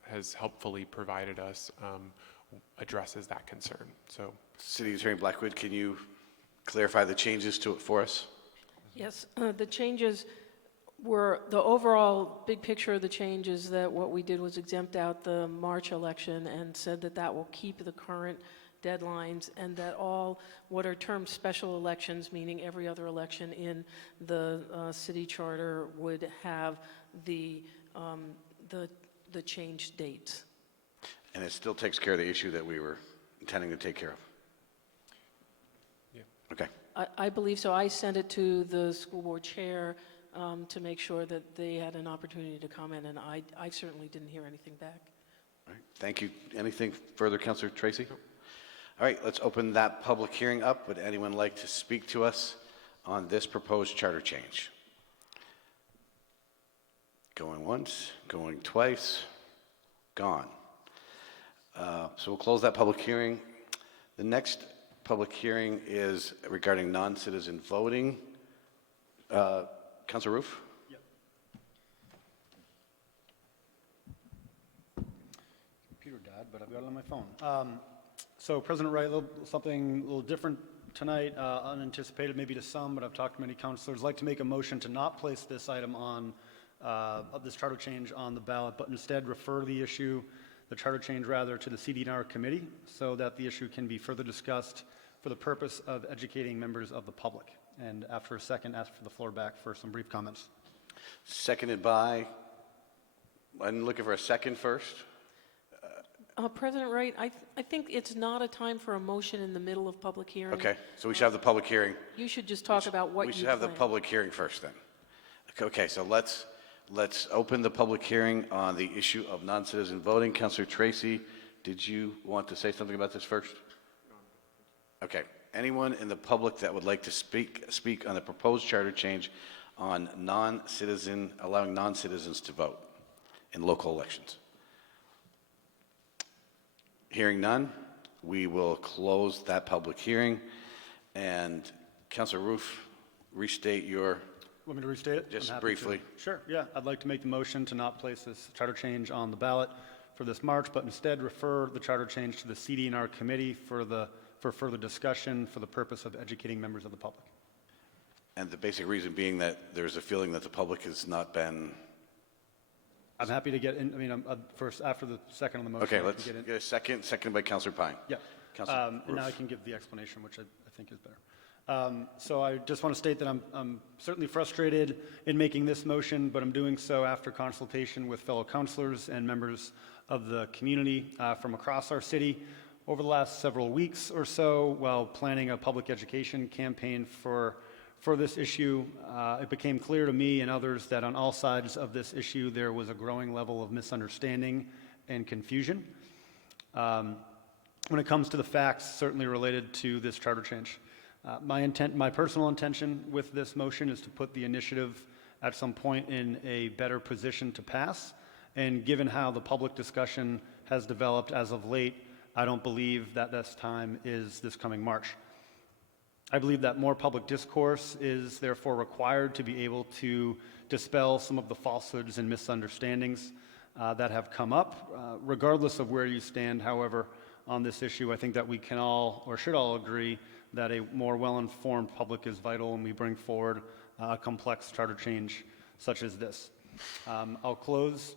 has helpfully provided us addresses that concern. So, City Attorney Blackwood, can you clarify the changes to it for us? Yes, the changes were, the overall big picture of the change is that what we did was exempt out the March election and said that that will keep the current deadlines, and that all what are termed special elections, meaning every other election in the city charter, would have the changed dates. And it still takes care of the issue that we were intending to take care of? Yeah. Okay. I believe so. I sent it to the school board chair to make sure that they had an opportunity to comment, and I certainly didn't hear anything back. All right. Thank you. Anything further, Councillor Tracy? No. All right, let's open that public hearing up. Would anyone like to speak to us on this proposed charter change? Going once, going twice, gone. So we'll close that public hearing. The next public hearing is regarding non-citizen voting. Councilor Roof? Yep. Computer died, but I've got it on my phone. So President Wright, something a little different tonight, unanticipated maybe to some, but I've talked to many councilors. I'd like to make a motion to not place this item on, of this charter change on the ballot, but instead refer the charter change rather, to the CD&R committee so that the issue can be further discussed for the purpose of educating members of the public. And after a second, ask for the floor back for some brief comments. Seconded by, I'm looking for a second first. President Wright, I think it's not a time for a motion in the middle of public hearing. Okay, so we should have the public hearing. You should just talk about what you We should have the public hearing first then. Okay, so let's open the public hearing on the issue of non-citizen voting. Councillor Tracy, did you want to say something about this first? Okay, anyone in the public that would like to speak on the proposed charter change on allowing non-citizens to vote in local elections? Hearing none, we will close that public hearing. And Councilor Roof, restate your... Want me to restate it? Just briefly. Sure, yeah. I'd like to make the motion to not place this charter change on the ballot for this March, but instead refer the charter change to the CD&R committee for further discussion for the purpose of educating members of the public. And the basic reason being that there's a feeling that the public has not been... I'm happy to get in, I mean, first, after the second on the motion. Okay, I let's can get a second by Councillor Pine. Yeah. Councillor And now I can give the explanation, which I think is better. So I just want to state that I'm certainly frustrated in making this motion, but I'm doing so after consultation with fellow councilors and members of the community from across our city over the last several weeks or so while planning a public education campaign for this issue. It became clear to me and others that on all sides of this issue there was a growing level of misunderstanding and confusion when it comes to the facts certainly related to this charter change. My personal intention with this motion is to put the initiative at some point in a better position to pass, and given how the public discussion has developed as of late, I don't believe that this time is this coming March. I believe that more public discourse is therefore required to be able to dispel some of the falsehoods and misunderstandings that have come up. Regardless of where you stand, however, on this issue, I think that we can all, or should all, agree that a more well-informed public is vital when we bring forward a complex charter change such as this. I'll close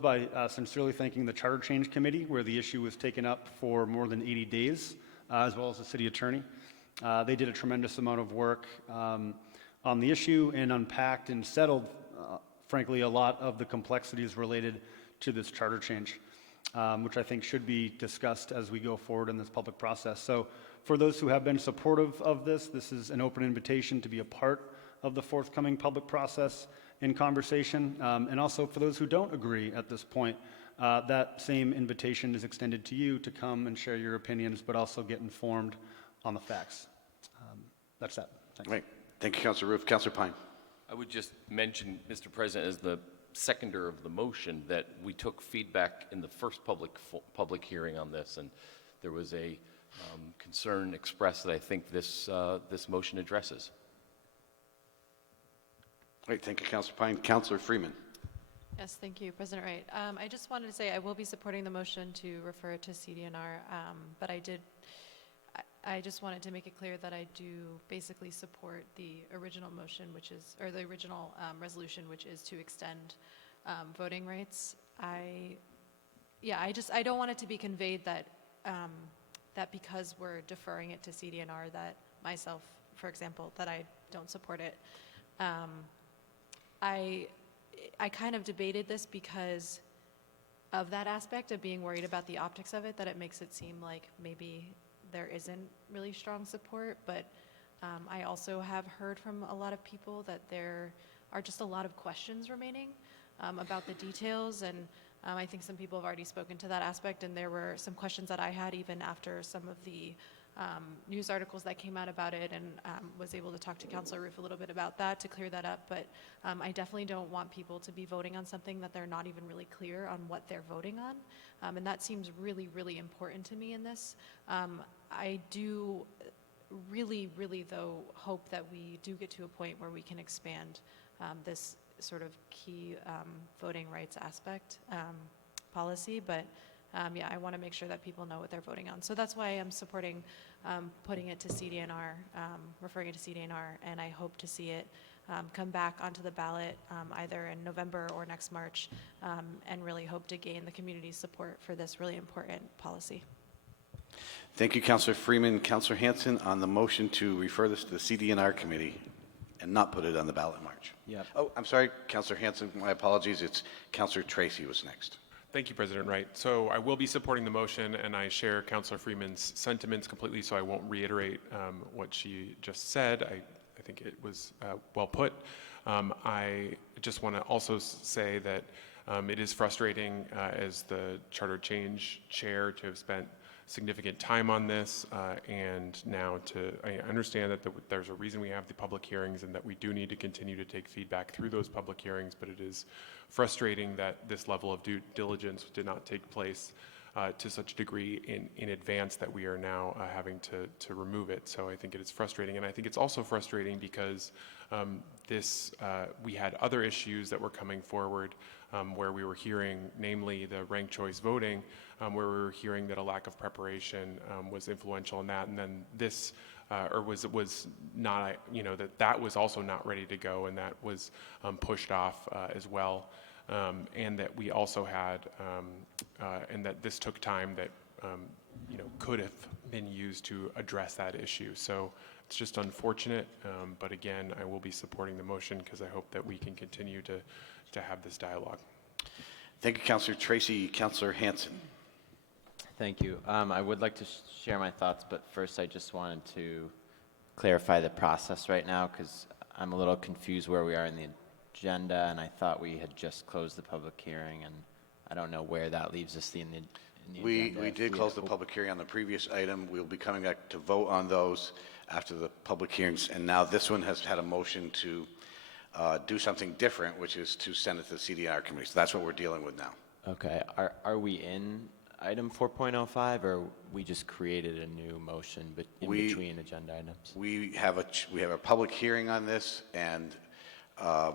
by sincerely thanking the Charter Change Committee, where the issue was taken up for more than 80 days, as well as the city attorney. They did a tremendous amount of work on the issue and unpacked and settled, frankly, a lot of the complexities related to this charter change, which I think should be discussed as we go forward in this public process. So for those who have been supportive of this, this is an open invitation to be a part of the forthcoming public process in conversation. And also for those who don't agree at this point, that same invitation is extended to you to come and share your opinions, but also get informed on the facts. That's that. Thanks. Right. Thank you, Councillor Roof. Councillor Pine. I would just mention, Mr. President, as the seconder of the motion, that we took feedback in the first public hearing on this, and there was a concern expressed that I think this motion addresses. Great. Thank you, Councillor Pine. Councillor Freeman. Yes, thank you, President Wright. I just wanted to say I will be supporting the motion to refer to CD&R, but I just wanted to make it clear that I do basically support the original motion, which is, or the original resolution, which is to extend voting rights. I don't want it to be conveyed that that because we're deferring it to CD&R, that myself, for example, that I don't support it. I kind of debated this because of that aspect of being worried about the optics of it, that it makes it seem like maybe there isn't really strong support, but I also have heard from a lot of people that there are just a lot of questions remaining about the details, and I think some people have already spoken to that aspect, and there were some questions that I had even after some of the news articles that came out about it, and was able to talk to Councilor Roof a little bit about that to clear that up. But I definitely don't want people to be voting on something that they're not even really clear on what they're voting on, and that seems really, really important to me in this. I do really, really, though, hope that we do get to a point where we can expand this sort of key voting rights aspect policy, but yeah, I want to make sure that people know what they're voting on. So that's why I'm supporting putting it to CD&R, referring it to CD&R, and I hope to see it come back onto the ballot either in November or next March, and really hope to gain the community's support for this really important policy. Thank you, Councillor Freeman. Councillor Hanson, on the motion to refer this to the CD&R committee and not put it on the ballot in March. Yep. Oh, I'm sorry, Councillor Hanson, my apologies. It's Councillor Tracy was next. Thank you, President Wright. So I will be supporting the motion, and I share Councillor Freeman's sentiments completely, so I won't reiterate what she just said. I think it was well put. I just want to also say that it is frustrating as the Charter Change Chair to have spent significant time on this, and now I understand that there's a reason we have the public hearings and that we do need to continue to take feedback through those public hearings, but it is frustrating that this level of due diligence did not take place to such a degree in advance that we are now having to remove it. So I think it is frustrating, and I think it's also frustrating because we had other issues that were coming forward where we were hearing, namely the ranked choice voting, where we were hearing that a lack of preparation was influential in that, and then this, or was not, that was also not ready to go, and that was pushed off as well, and that we also had, and that this took time that could have been used to address that issue. So it's just unfortunate, but again, I will be supporting the motion because I hope that we can continue to have this dialogue. Thank you, Councilor Tracy. Councilor Hanson. Thank you. I would like to share my thoughts, but first I just wanted to clarify the process right now because I'm a little confused where we are in the agenda, and I thought we had just closed the public hearing, and I don't know where that leaves us in the agenda. We did close the public hearing on the previous item. We'll be coming back to vote on those after the public hearings, and now this one has had a motion to do something different, which is to send it to the CDNR committee. So that's what we're dealing with now. Okay. Are we in item 4.05, or we just created a new motion but in between agenda items? We have a public hearing on this, and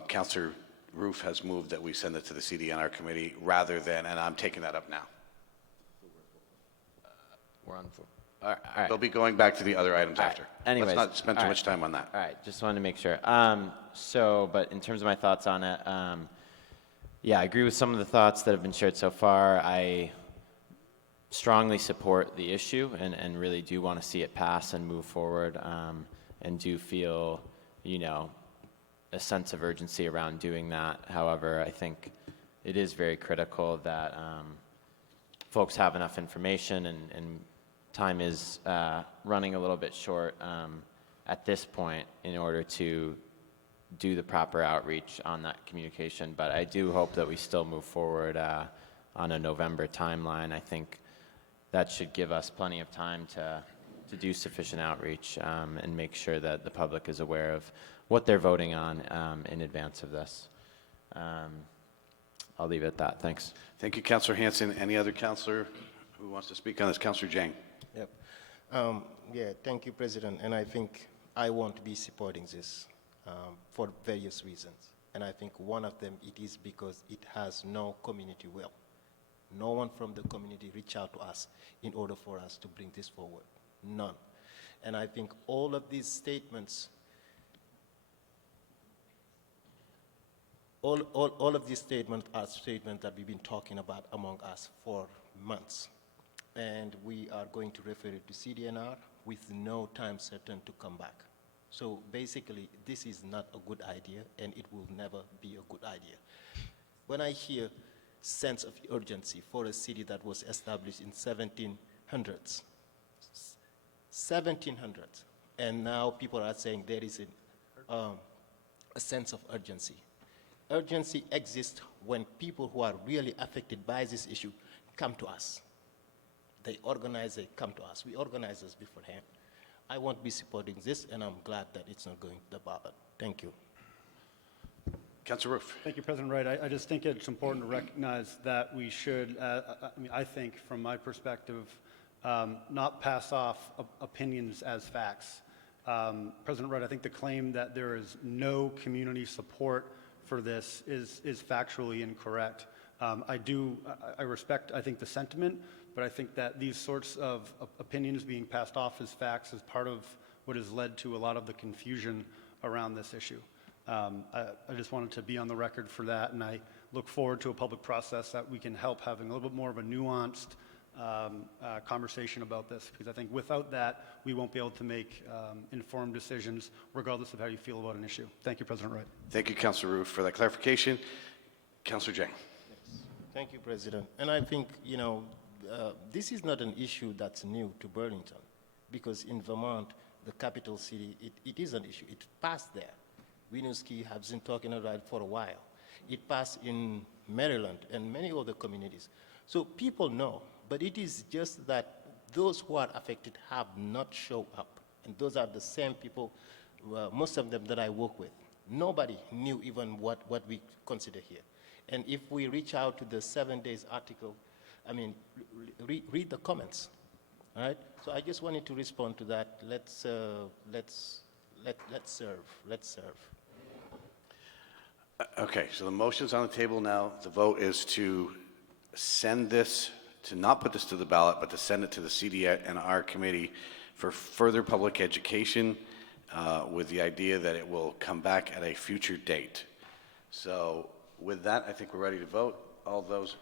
Councilor Roof has moved that we send it to the CDNR committee rather than, and I'm taking that up now. We're on 4. All right. We'll be going back to the other items after. Anyways, let's not spend too much time on that. All right, just wanted to make sure. But in terms of my thoughts on it, yeah, I agree with some of the thoughts that have been shared so far. I strongly support the issue and really do want to see it pass and move forward, and do feel, a sense of urgency around doing that. However, I think it is very critical that folks have enough information, and time is running a little bit short at this point in order to do the proper outreach on that communication. But I do hope that we still move forward on a November timeline. I think that should give us plenty of time to do sufficient outreach and make sure that the public is aware of what they're voting on in advance of this. I'll leave it at that. Thanks. Thank you, Councilor Hanson. Any other councilor who wants to speak on this? Councilor Jang. Yep. Yeah, thank you, President. And I think I want to be supporting this for various reasons. And I think one of them, it is because it has no community will. No one from the community reached out to us in order for us to bring this forward. None. And I think all of these statements, all of these statements are statements that we've been talking about among us for months. And we are going to refer it to CDNR with no time certain to come back. So basically, this is not a good idea, and it will never be a good idea. When I hear sense of urgency for a city that was established in 1700s, and now people are saying there is a sense of urgency. Urgency exists when people who are really affected by this issue come to us. They organize, they come to us. We organize this beforehand. I won't be supporting this, and I'm glad that it's not going to the ballot. Thank you. Councilor Roof. Thank you, President Wright. I just think it's important to recognize that we should, I think from my perspective, not pass off opinions as facts. President Wright, I think the claim that there is no community support for this is factually incorrect. I respect, I think, the sentiment, but I think that these sorts of opinions being passed off as facts is part of what has led to a lot of the confusion around this issue. I just wanted to be on the record for that, and I look forward to a public process that we can help having a little bit more of a nuanced conversation about this, because I think without that, we won't be able to make informed decisions regardless of how you feel about an issue. Thank you, President Wright. Thank you, Councilor Roof, for that clarification. Councilor Jang. Thank you, President. And I think, this is not an issue that's new to Burlington, because in Vermont, the capital city, it is an issue. It passed there. Winooski has been talking about it for a while. It passed in Maryland and many other communities. So people know, but it is just that those who are affected have not shown up. And those are the same people, most of them that I work with. Nobody knew even what we consider here. And if we reach out to the 7 days article, I mean, read the comments, all right? So I just wanted to respond to that. Let's serve. Let's serve. Okay, so the motion's on the table now. The vote is to send this, to not put this to the ballot, but to send it to the CD&R committee for further public education with the idea that it will come back at a future date. So with that, I think we're ready to vote. All those.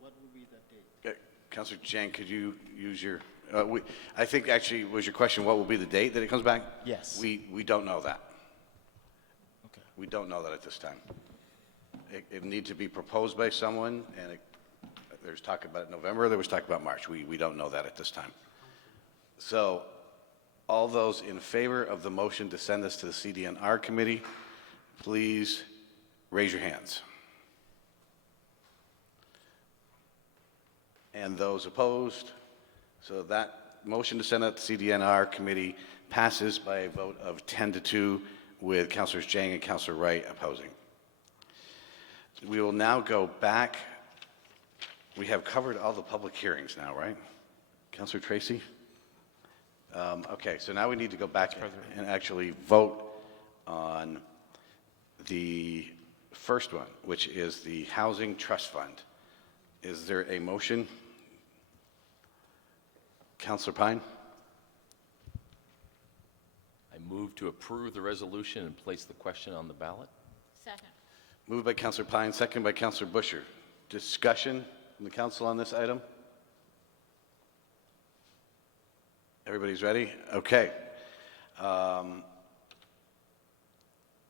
What would be that date? Councilor Jang, could you use your, I think actually was your question, what will be the date that it comes back? Yes. We don't know that. Okay. We don't know that at this time. It needs to be proposed by someone, and there's talk about it in November, there was talk about March. We don't know that at this time. So all those in favor of the motion to send this to the CD&R committee, please raise your hands. And those opposed? So that motion to send it to CD&R committee passes by a vote of 10-2 with Councilors Jang and Councilor Wright opposing. We will now go back. We have covered all the public hearings now, right? Councilor Tracy? Okay, so now we need to go back and actually vote on the first one, which is the Housing Trust Fund. Is there a motion? Councilor Pine? I move to approve the resolution and place the question on the ballot. Second. Moved by Councilor Pine, second by Councilor Busher. Discussion in the council on this item? Everybody's ready? Okay.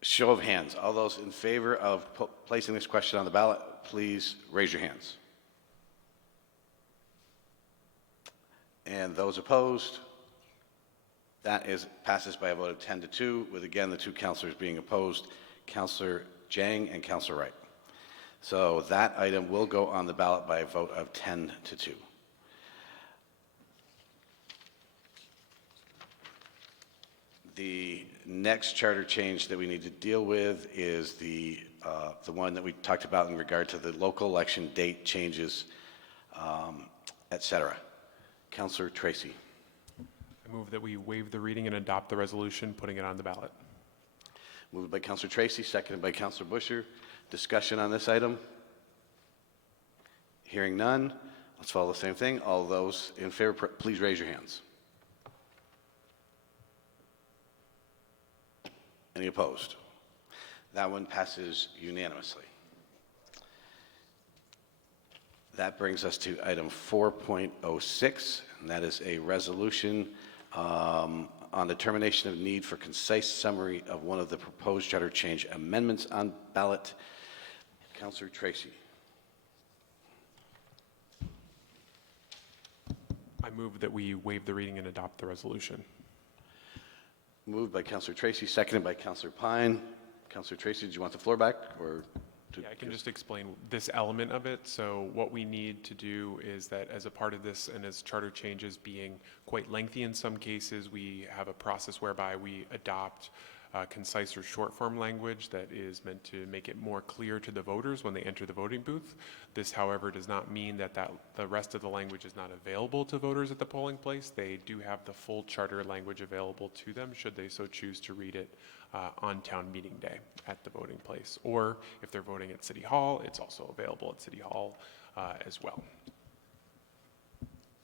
Show of hands. All those in favor of placing this question on the ballot, please raise your hands. And those opposed? That passes by a vote of 10-2, with again the two councilors being opposed, Councilor Jang and Councilor Wright. So that item will go on the ballot by a vote of 10-2. The next charter change that we need to deal with is the one that we talked about in regard to the local election date changes, et cetera. Councilor Tracy. I move that we waive the reading and adopt the resolution, putting it on the ballot. Moved by Councilor Tracy, seconded by Councilor Busher. Discussion on this item? Hearing none, let's follow the same thing. All those in favor, please raise your hands. Any opposed? That one passes unanimously. That brings us to item 4.06, and that is a resolution on determination of need for concise summary of one of the proposed charter change amendments on ballot. Councilor Tracy. I move that we waive the reading and adopt the resolution. Moved by Councilor Tracy, seconded by Councilor Pine. Councilor Tracy, did you want the floor back, or? Yeah, I can just explain this element of it. So what we need to do is that as a part of this, and as charter changes being quite lengthy in some cases, we have a process whereby we adopt concise or short form language that is meant to make it more clear to the voters when they enter the voting booth. This, however, does not mean that the rest of the language is not available to voters at the polling place. They do have the full charter language available to them should they so choose to read it on town meeting day at the voting place. Or if they're voting at City Hall, it's also available at City Hall as well.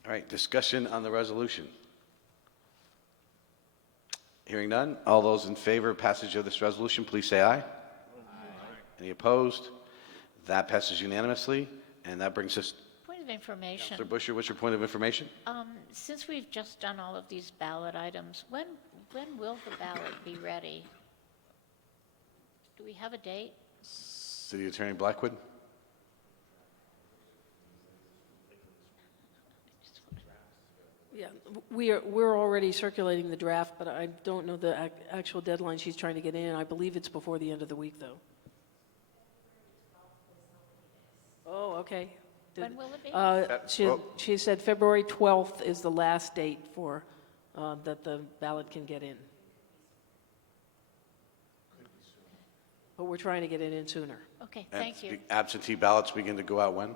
All right, discussion on the resolution. Hearing none, all those in favor of passage of this resolution, please say aye. Aye. Any opposed? That passes unanimously, and that brings us. Point of information. Councilor Busher, what's your point of information? Since we've just done all of these ballot items, when will the ballot be ready? Do we have a date? City Attorney Blackwood? Yeah, we're already circulating the draft, but I don't know the actual deadline she's trying to get in. I believe it's before the end of the week, though. Oh, okay. When will it be? She said February 12th is the last date for that the ballot can get in. But we're trying to get it in sooner. Okay, thank you. The absentee ballots begin to go out when?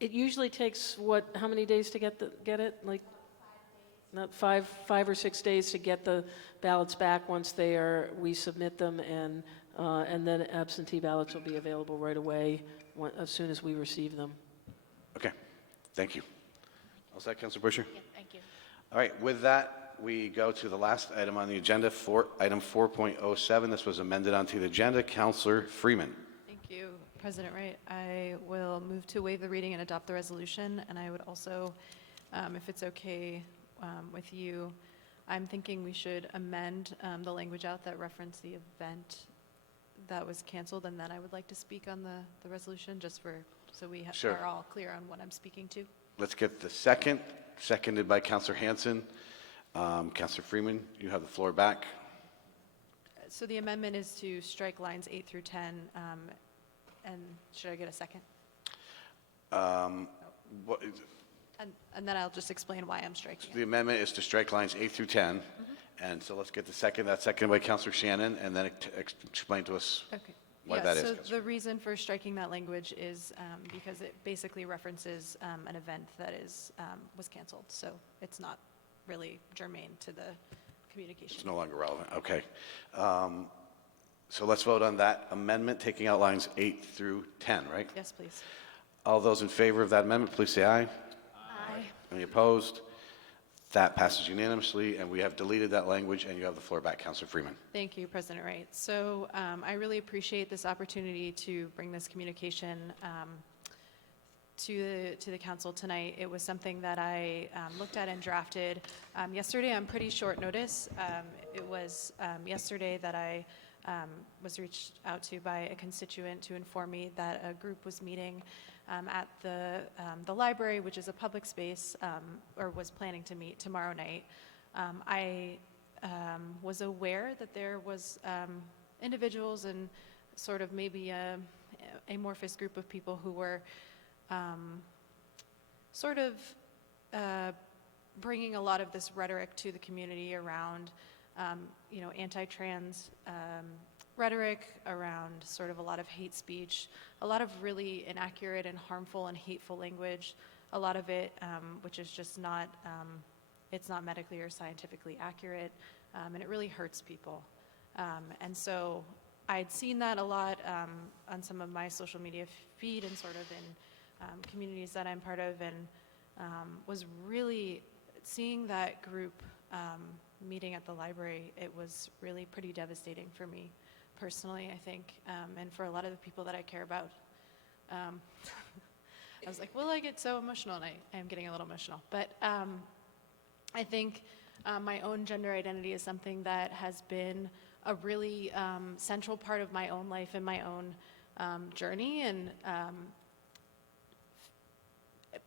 It usually takes, how many days to get it? Like, not 5 or 6 days to get the ballots back once we submit them, and then absentee ballots will be available right away as soon as we receive them. Okay, thank you. All set, Councilor Busher? Yeah, thank you. All right, with that, we go to the last item on the agenda, item 4.07. This was amended onto the agenda. Councilor Freeman. Thank you, President Wright. I will move to waive the reading and adopt the resolution, and I would also, if it's okay with you, I'm thinking we should amend the language out that referenced the event that was canceled, and then I would like to speak on the resolution, just so we Sure. are all clear on what I'm speaking to. Let's get the seconded by Councilor Hanson. Councilor Freeman, you have the floor back. So the amendment is to strike lines 8 through 10, and should I get a second? What is, And then I'll just explain why I'm striking the amendment is to strike lines 8 through 10. And so let's get the second. That's seconded by Councilor Shannon, and then explain to us Okay. why that is. So Councilor. the reason for striking that language is because it basically references an event that was canceled. So it's not really germane to the communication. It's no longer relevant. Okay. So let's vote on that amendment, taking out lines 8 through 10, right? Yes, please. All those in favor of that amendment, please say aye. Aye. Any opposed? That passes unanimously, and we have deleted that language, and you have the floor back, Councilor Freeman. Thank you, President Wright. So I really appreciate this opportunity to bring this communication to the council tonight. It was something that I looked at and drafted yesterday on pretty short notice. It was yesterday that I was reached out to by a constituent to inform me that a group was meeting at the library, which is a public space, or was planning to meet tomorrow night. I was aware that there was individuals and sort of maybe a amorphous group of people who were sort of bringing a lot of this rhetoric to the community around, anti-trans rhetoric, around sort of a lot of hate speech, a lot of really inaccurate and harmful and hateful language, a lot of it which is just not, it's not medically or scientifically accurate, and it really hurts people. And so I'd seen that a lot on some of my social media feed and sort of in communities that I'm part of, and was really seeing that group meeting at the library. It was really pretty devastating for me personally, I think, and for a lot of the people that I care about. I was like, well, I get so emotional, and I am getting a little emotional. But I think my own gender identity is something that has been a really central part of my own life and my own journey. And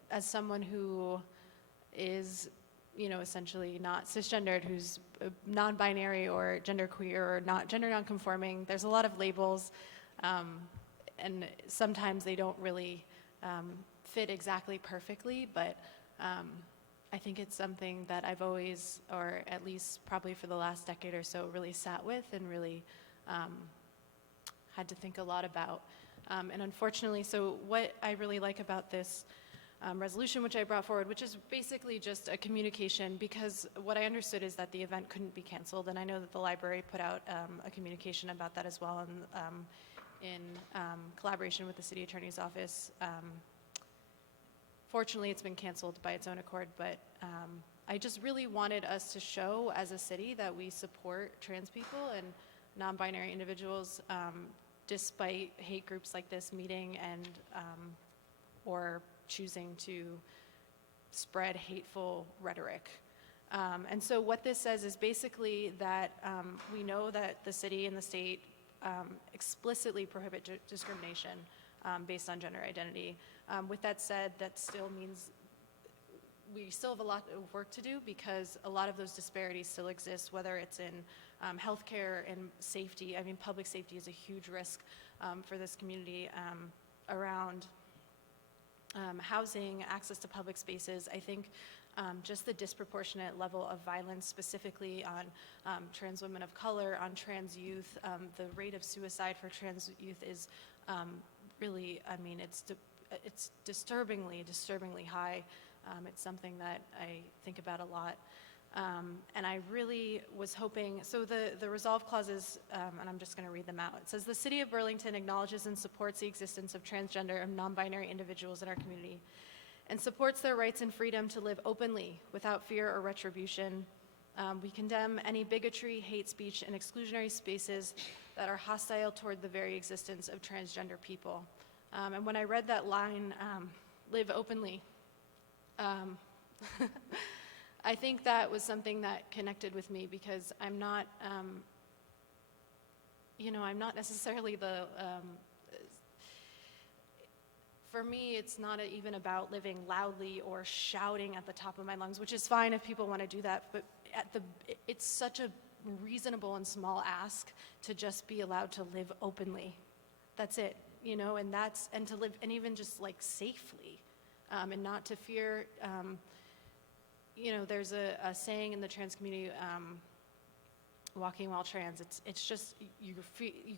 as someone who is, essentially not cisgendered, who's non-binary or genderqueer or not gender nonconforming, there's a lot of labels, and sometimes they don't really fit exactly perfectly, but I think it's something that I've always, or at least probably for the last decade or so, really sat with and really had to think a lot about. And unfortunately, so what I really like about this resolution which I brought forward, which is basically just a communication, because what I understood is that the event couldn't be canceled, and I know that the library put out a communication about that as well, and in collaboration with the city attorney's office. Fortunately, it's been canceled by its own accord, but I just really wanted us to show as a city that we support trans people and non-binary individuals, despite hate groups like this meeting and or choosing to spread hateful rhetoric. And so what this says is basically that we know that the city and the state explicitly prohibit discrimination based on gender identity. With that said, that still means we still have a lot of work to do, because a lot of those disparities still exist, whether it's in healthcare and safety. I mean, public safety is a huge risk for this community, around housing, access to public spaces. I think just the disproportionate level of violence, specifically on trans women of color, on trans youth, the rate of suicide for trans youth is really, I mean, it's it's disturbingly high. It's something that I think about a lot. And I really was hoping, so the resolve clauses, and I'm just going to read them out. It says, the City of Burlington acknowledges and supports the existence of transgender and non-binary individuals in our community and supports their rights and freedom to live openly without fear or retribution. We condemn any bigotry, hate speech, and exclusionary spaces that are hostile toward the very existence of transgender people. And when I read that line, live openly, I think that was something that connected with me because I'm not, I'm not necessarily for me, it's not even about living loudly or shouting at the top of my lungs, which is fine if people want to do that, but it's such a reasonable and small ask to just be allowed to live openly. That's it, and to live, and even just like safely, and not to fear. There's a saying in the trans community, walking while trans, it's just, you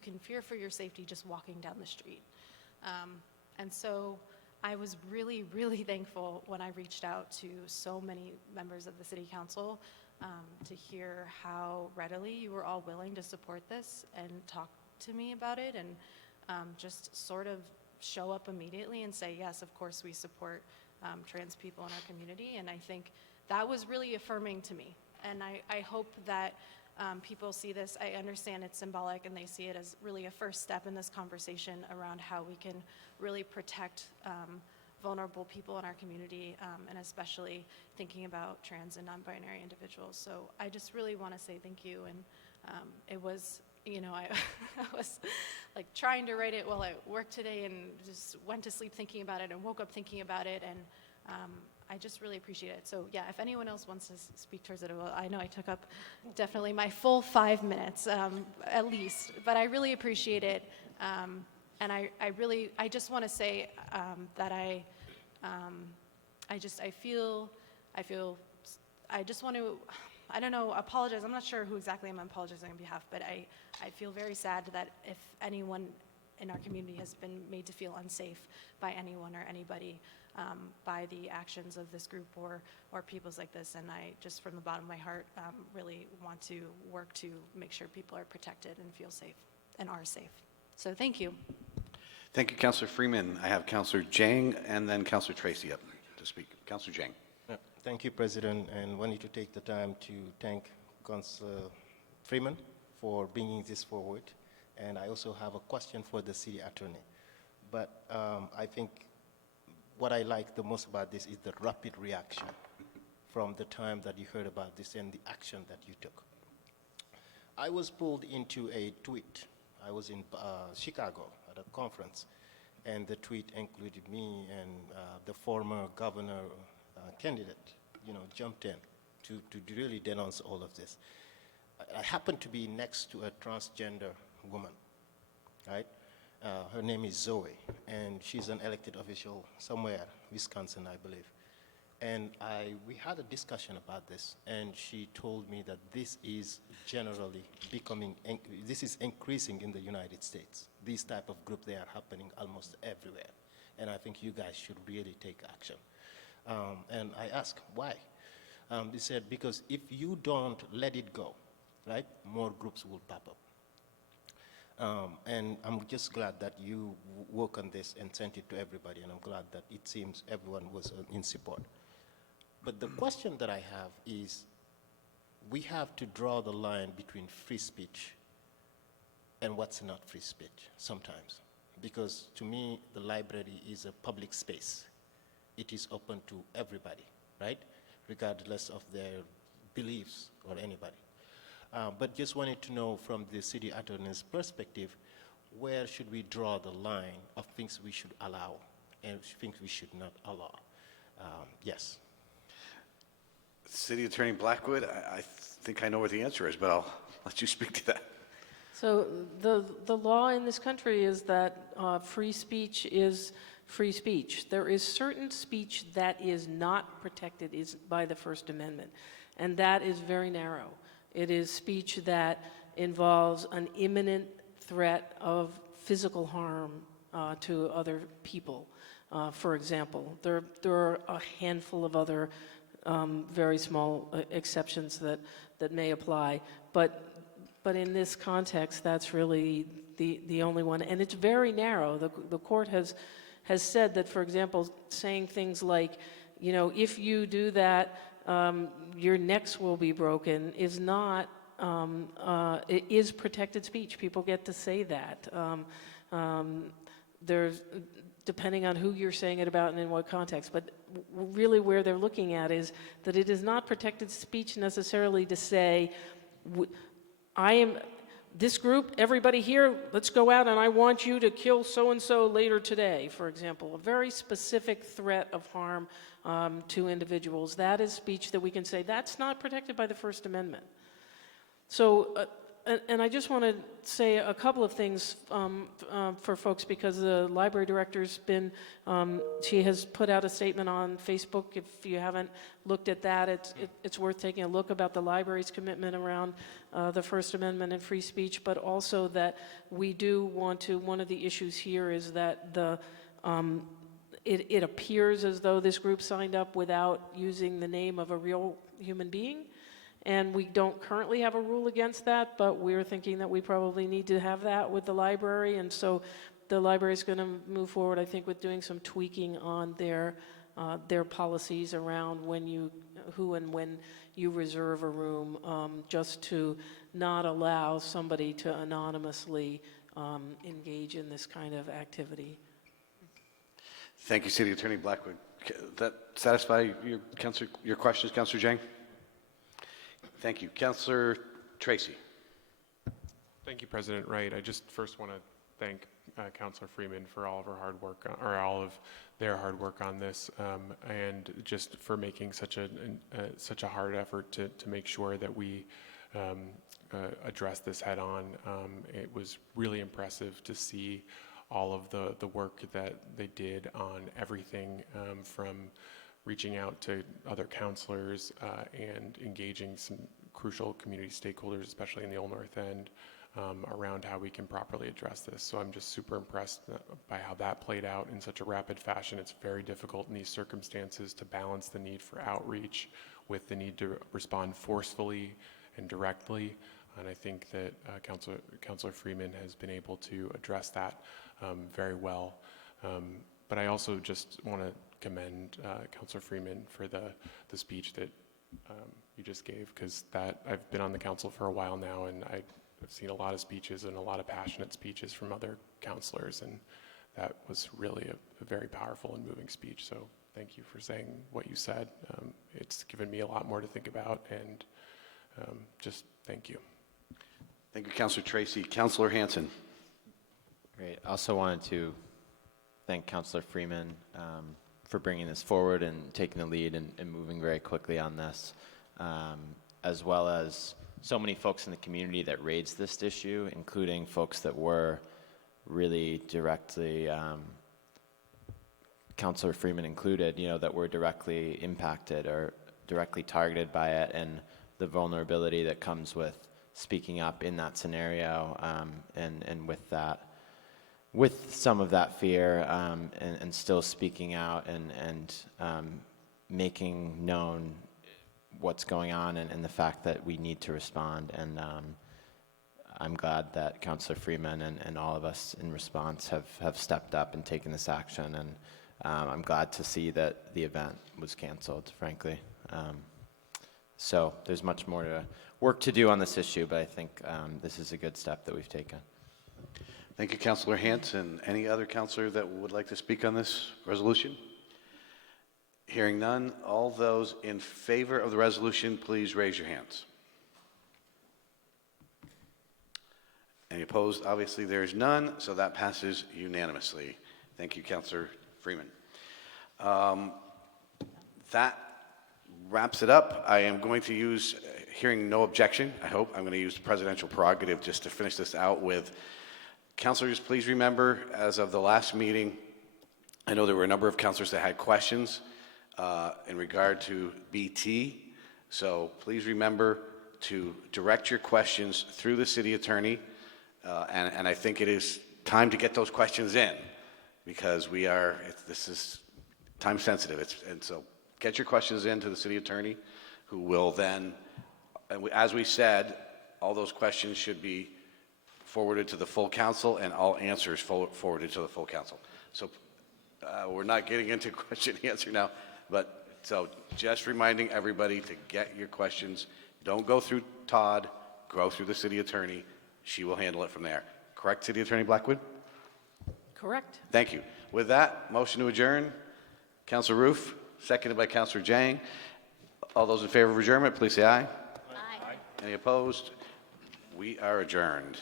can fear for your safety just walking down the street. And so I was really, really thankful when I reached out to so many members of the City Council to hear how readily you were all willing to support this and talk to me about it and just sort of show up immediately and say, yes, of course we support trans people in our community. And I think that was really affirming to me. And I hope that people see this. I understand it's symbolic and they see it as really a first step in this conversation around how we can really protect vulnerable people in our community, and especially thinking about trans and non-binary individuals. So I just really want to say thank you. And it was, I was like trying to write it while I worked today and just went to sleep thinking about it and woke up thinking about it. And I just really appreciate it. So yeah, if anyone else wants to speak towards it, well, I know I took up definitely my full 5 minutes at least, but I really appreciate it. And I just want to say that I just want to, I don't know, apologize. I'm not sure who exactly I'm apologizing on behalf, but I feel very sad that if anyone in our community has been made to feel unsafe by anyone or anybody by the actions of this group or peoples like this. And I just from the bottom of my heart really want to work to make sure people are protected and feel safe and are safe. So thank you. Thank you, Councilor Freeman. I have Councilor Jang and then Councilor Tracy up to speak. Councilor Jang. Thank you, President, and wanted to take the time to thank Councilor Freeman for bringing this forward. And I also have a question for the city attorney. But I think what I like the most about this is the rapid reaction from the time that you heard about this and the action that you took. I was pulled into a tweet. I was in Chicago at a conference, and the tweet included me and the former governor candidate, jumped in to really denounce all of this. I happened to be next to a transgender woman, right? Her name is Zoe, and she's an elected official somewhere, Wisconsin, I believe. And we had a discussion about this, and she told me that this is generally this is increasing in the United States. These type of groups, they are happening almost everywhere. And I think you guys should really take action. And I asked, why? They said, because if you don't let it go, right, more groups will pop up. And I'm just glad that you work on this and sent it to everybody, and I'm glad that it seems everyone was in support. But the question that I have is, we have to draw the line between free speech and what's not free speech sometimes. Because to me, the library is a public space. It is open to everybody, right? Regardless of their beliefs or anybody. But just wanted to know from the city attorney's perspective, where should we draw the line of things we should allow and things we should not allow? Yes. City Attorney Blackwood, I think I know what the answer is, but I'll let you speak to that. So the law in this country is that free speech is free speech. There is certain speech that is not protected by the First Amendment, and that is very narrow. It is speech that involves an imminent threat of physical harm to other people. for example. There are a handful of other very small exceptions that may apply, but in this context, that's really the only one, and it's very narrow. The court has said that, for example, saying things like, if you do that, your necks will be broken is not, it is protected speech. People get to say that. There's, depending on who you're saying it about and in what context, but really where they're looking at is that it is not protected speech necessarily to say, this group, everybody here, let's go out and I want you to kill so-and-so later today, for example. A very specific threat of harm to individuals. That is speech that we can say, that's not protected by the First Amendment. So, and I just want to say a couple of things for folks, because the library director's been, she has put out a statement on Facebook. If you haven't looked at that, it's worth taking a look about the library's commitment around the First Amendment and free speech, but also that we do want to, one of the issues here is that it appears as though this group signed up without using the name of a real human being. And we don't currently have a rule against that, but we're thinking that we probably need to have that with the library. And so the library is going to move forward, I think, with doing some tweaking on their policies around who and when you reserve a room, just to not allow somebody to anonymously engage in this kind of activity. Thank you, City Attorney Blackwood. That satisfy your questions, Councillor Jang? Thank you. Councillor Tracy. Thank you, President Wright. I just first want to thank Councillor Freeman for all of her hard work, or all of their hard work on this, and just for making such a hard effort to make sure that we address this head on. It was really impressive to see all of the work that they did on everything, from reaching out to other counselors and engaging some crucial community stakeholders, especially in the Old North End, around how we can properly address this. So I'm just super impressed by how that played out in such a rapid fashion. It's very difficult in these circumstances to balance the need for outreach with the need to respond forcefully and directly. And I think that Councillor Freeman has been able to address that very well. But I also just want to commend Councillor Freeman for the speech that you just gave, because I've been on the council for a while now, and I've seen a lot of speeches and a lot of passionate speeches from other councillors, and that was really a very powerful and moving speech. So thank you for saying what you said. It's given me a lot more to think about, and just thank you. Thank you, Councillor Tracy. Councillor Hanson. Great. I also wanted to thank Councillor Freeman for bringing this forward and taking the lead and moving very quickly on this, as well as so many folks in the community that raised this issue, including folks that were really directly, Councillor Freeman included, that were directly impacted or directly targeted by it, and the vulnerability that comes with speaking up in that scenario, and with some of that fear, and still speaking out and making known what's going on and the fact that we need to respond. And I'm glad that Councillor Freeman and all of us in response have stepped up and taken this action. And I'm glad to see that the event was canceled, frankly. So there's much more work to do on this issue, but I think this is a good step that we've taken. Thank you, Councillor Hanson. Any other councillor that would like to speak on this resolution? Hearing none, all those in favor of the resolution, please raise your hands. Any opposed? Obviously, there is none, so that passes unanimously. Thank you, Councillor Freeman. That wraps it up. I am going to use, hearing no objection, I hope, I'm going to use the presidential prerogative just to finish this out with, councillors, please remember, as of the last meeting, I know there were a number of councillors that had questions in regard to BT, so please remember to direct your questions through the city attorney, and I think it is time to get those questions in. because this is time sensitive. And so get your questions in to the city attorney, who will then, as we said, all those questions should be forwarded to the full council and all answers forwarded to the full council. So we're not getting into question and answer now, but so just reminding everybody to get your questions. Don't go through Todd, go through the city attorney. She will handle it from there. Correct, City Attorney Blackwood? Correct. Thank you. With that, motion to adjourn. Councilor Roof, seconded by Councilor Jang. All those in favor of adjournment, please say aye. Aye. Any opposed? We are adjourned.